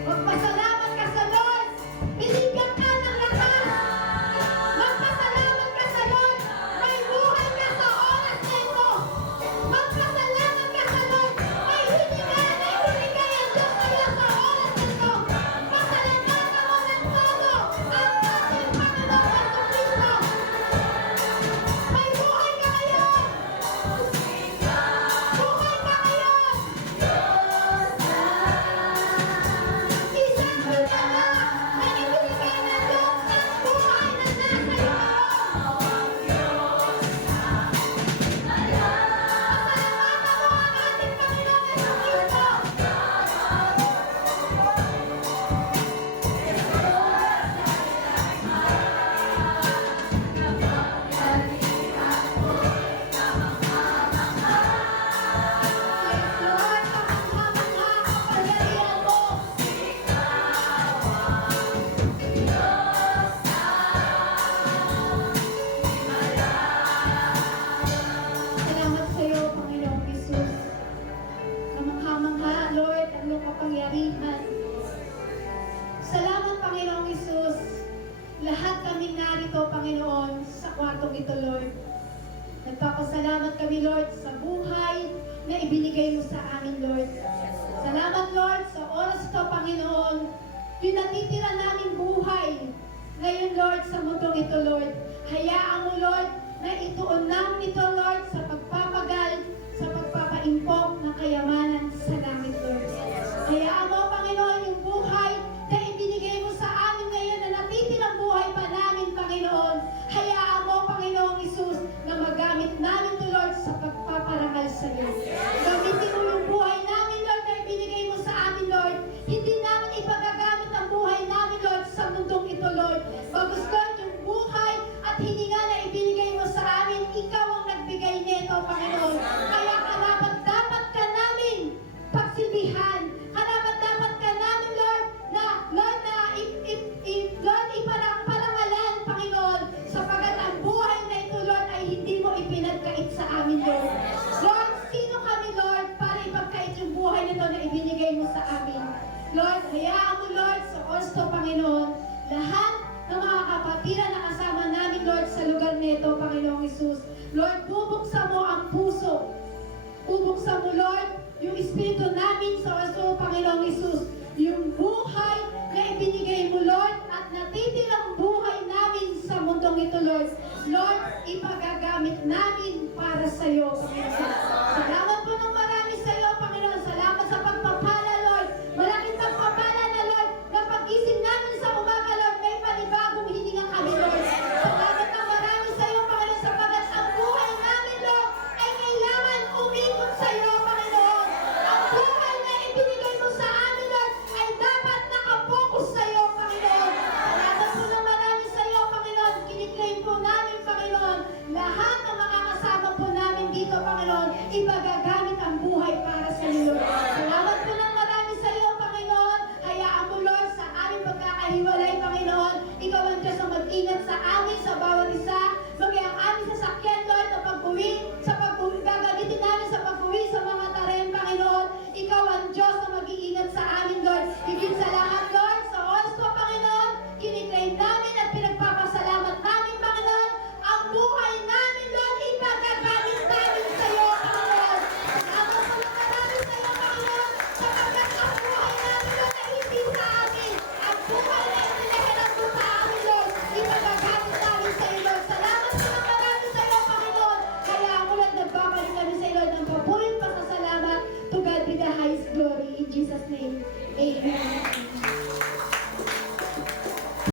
Magpasalamat ka sa Lord. Binigyan ka ng lakas. Magpasalamat ka sa Lord. May buhay ka sa oras na ito. Magpasalamat ka sa Lord. May hininga na ibinigay ang Diyos sa iyo sa oras na ito. Pasalamatan mo ng todo ang ating Panginoong Jesucristo. May buhay ka ngayon. Buhay ka ngayon. Isang hininga na ibinigay ng Diyos ang buhay na nasa iyo. Pasalamatan mo ang ating Panginoong Jesucristo. Yes, Lord, kamangha-mangha kapangyarihan mo. Salamat sa iyo, Panginoong Jesus. Kamangha-mangha, Lord, ang iyong kapangyarihan. Salamat, Panginoong Jesus. Lahat kami narito, Panginoon, sa kwartong ito, Lord. Nagpapasalamat kami, Lord, sa buhay na ibinigay mo sa amin, Lord. Salamat, Lord, sa oras ito, Panginoon, yung natitira naming buhay. Ngayon, Lord, sa mundong ito, Lord, hayaan mo, Lord, na ituon namin ito, Lord, sa pagpapagal, sa pagpapaimpok ng kayamanan sa langit, Lord. Hayaan mo, Panginoon, yung buhay na ibinigay mo sa amin ngayon na natitirang buhay pa namin, Panginoon. Hayaan mo, Panginoong Isus, na magamit namin ito, Lord, sa pagpaparangal sa iyo. Gamitin mo yung buhay namin, Lord, na ibinigay mo sa amin, Lord. Hindi namin ipagagamit ang buhay namin, Lord, sa mundong ito, Lord. Bagus, Lord, yung buhay at hininga na ibinigay mo sa amin, ikaw ang nagbigay nito. Lord, sa lugar nito, Panginoong Isus. Lord, bubuksan mo ang puso. Bubuksan mo, Lord, yung espiritu namin sa aso, Panginoong Isus. Yung buhay na ibinigay mo, Lord, at natitirang buhay namin sa mundong ito, Lord. Lord, ipagagamit namin para sa iyo, Panginoon. Salamat po ng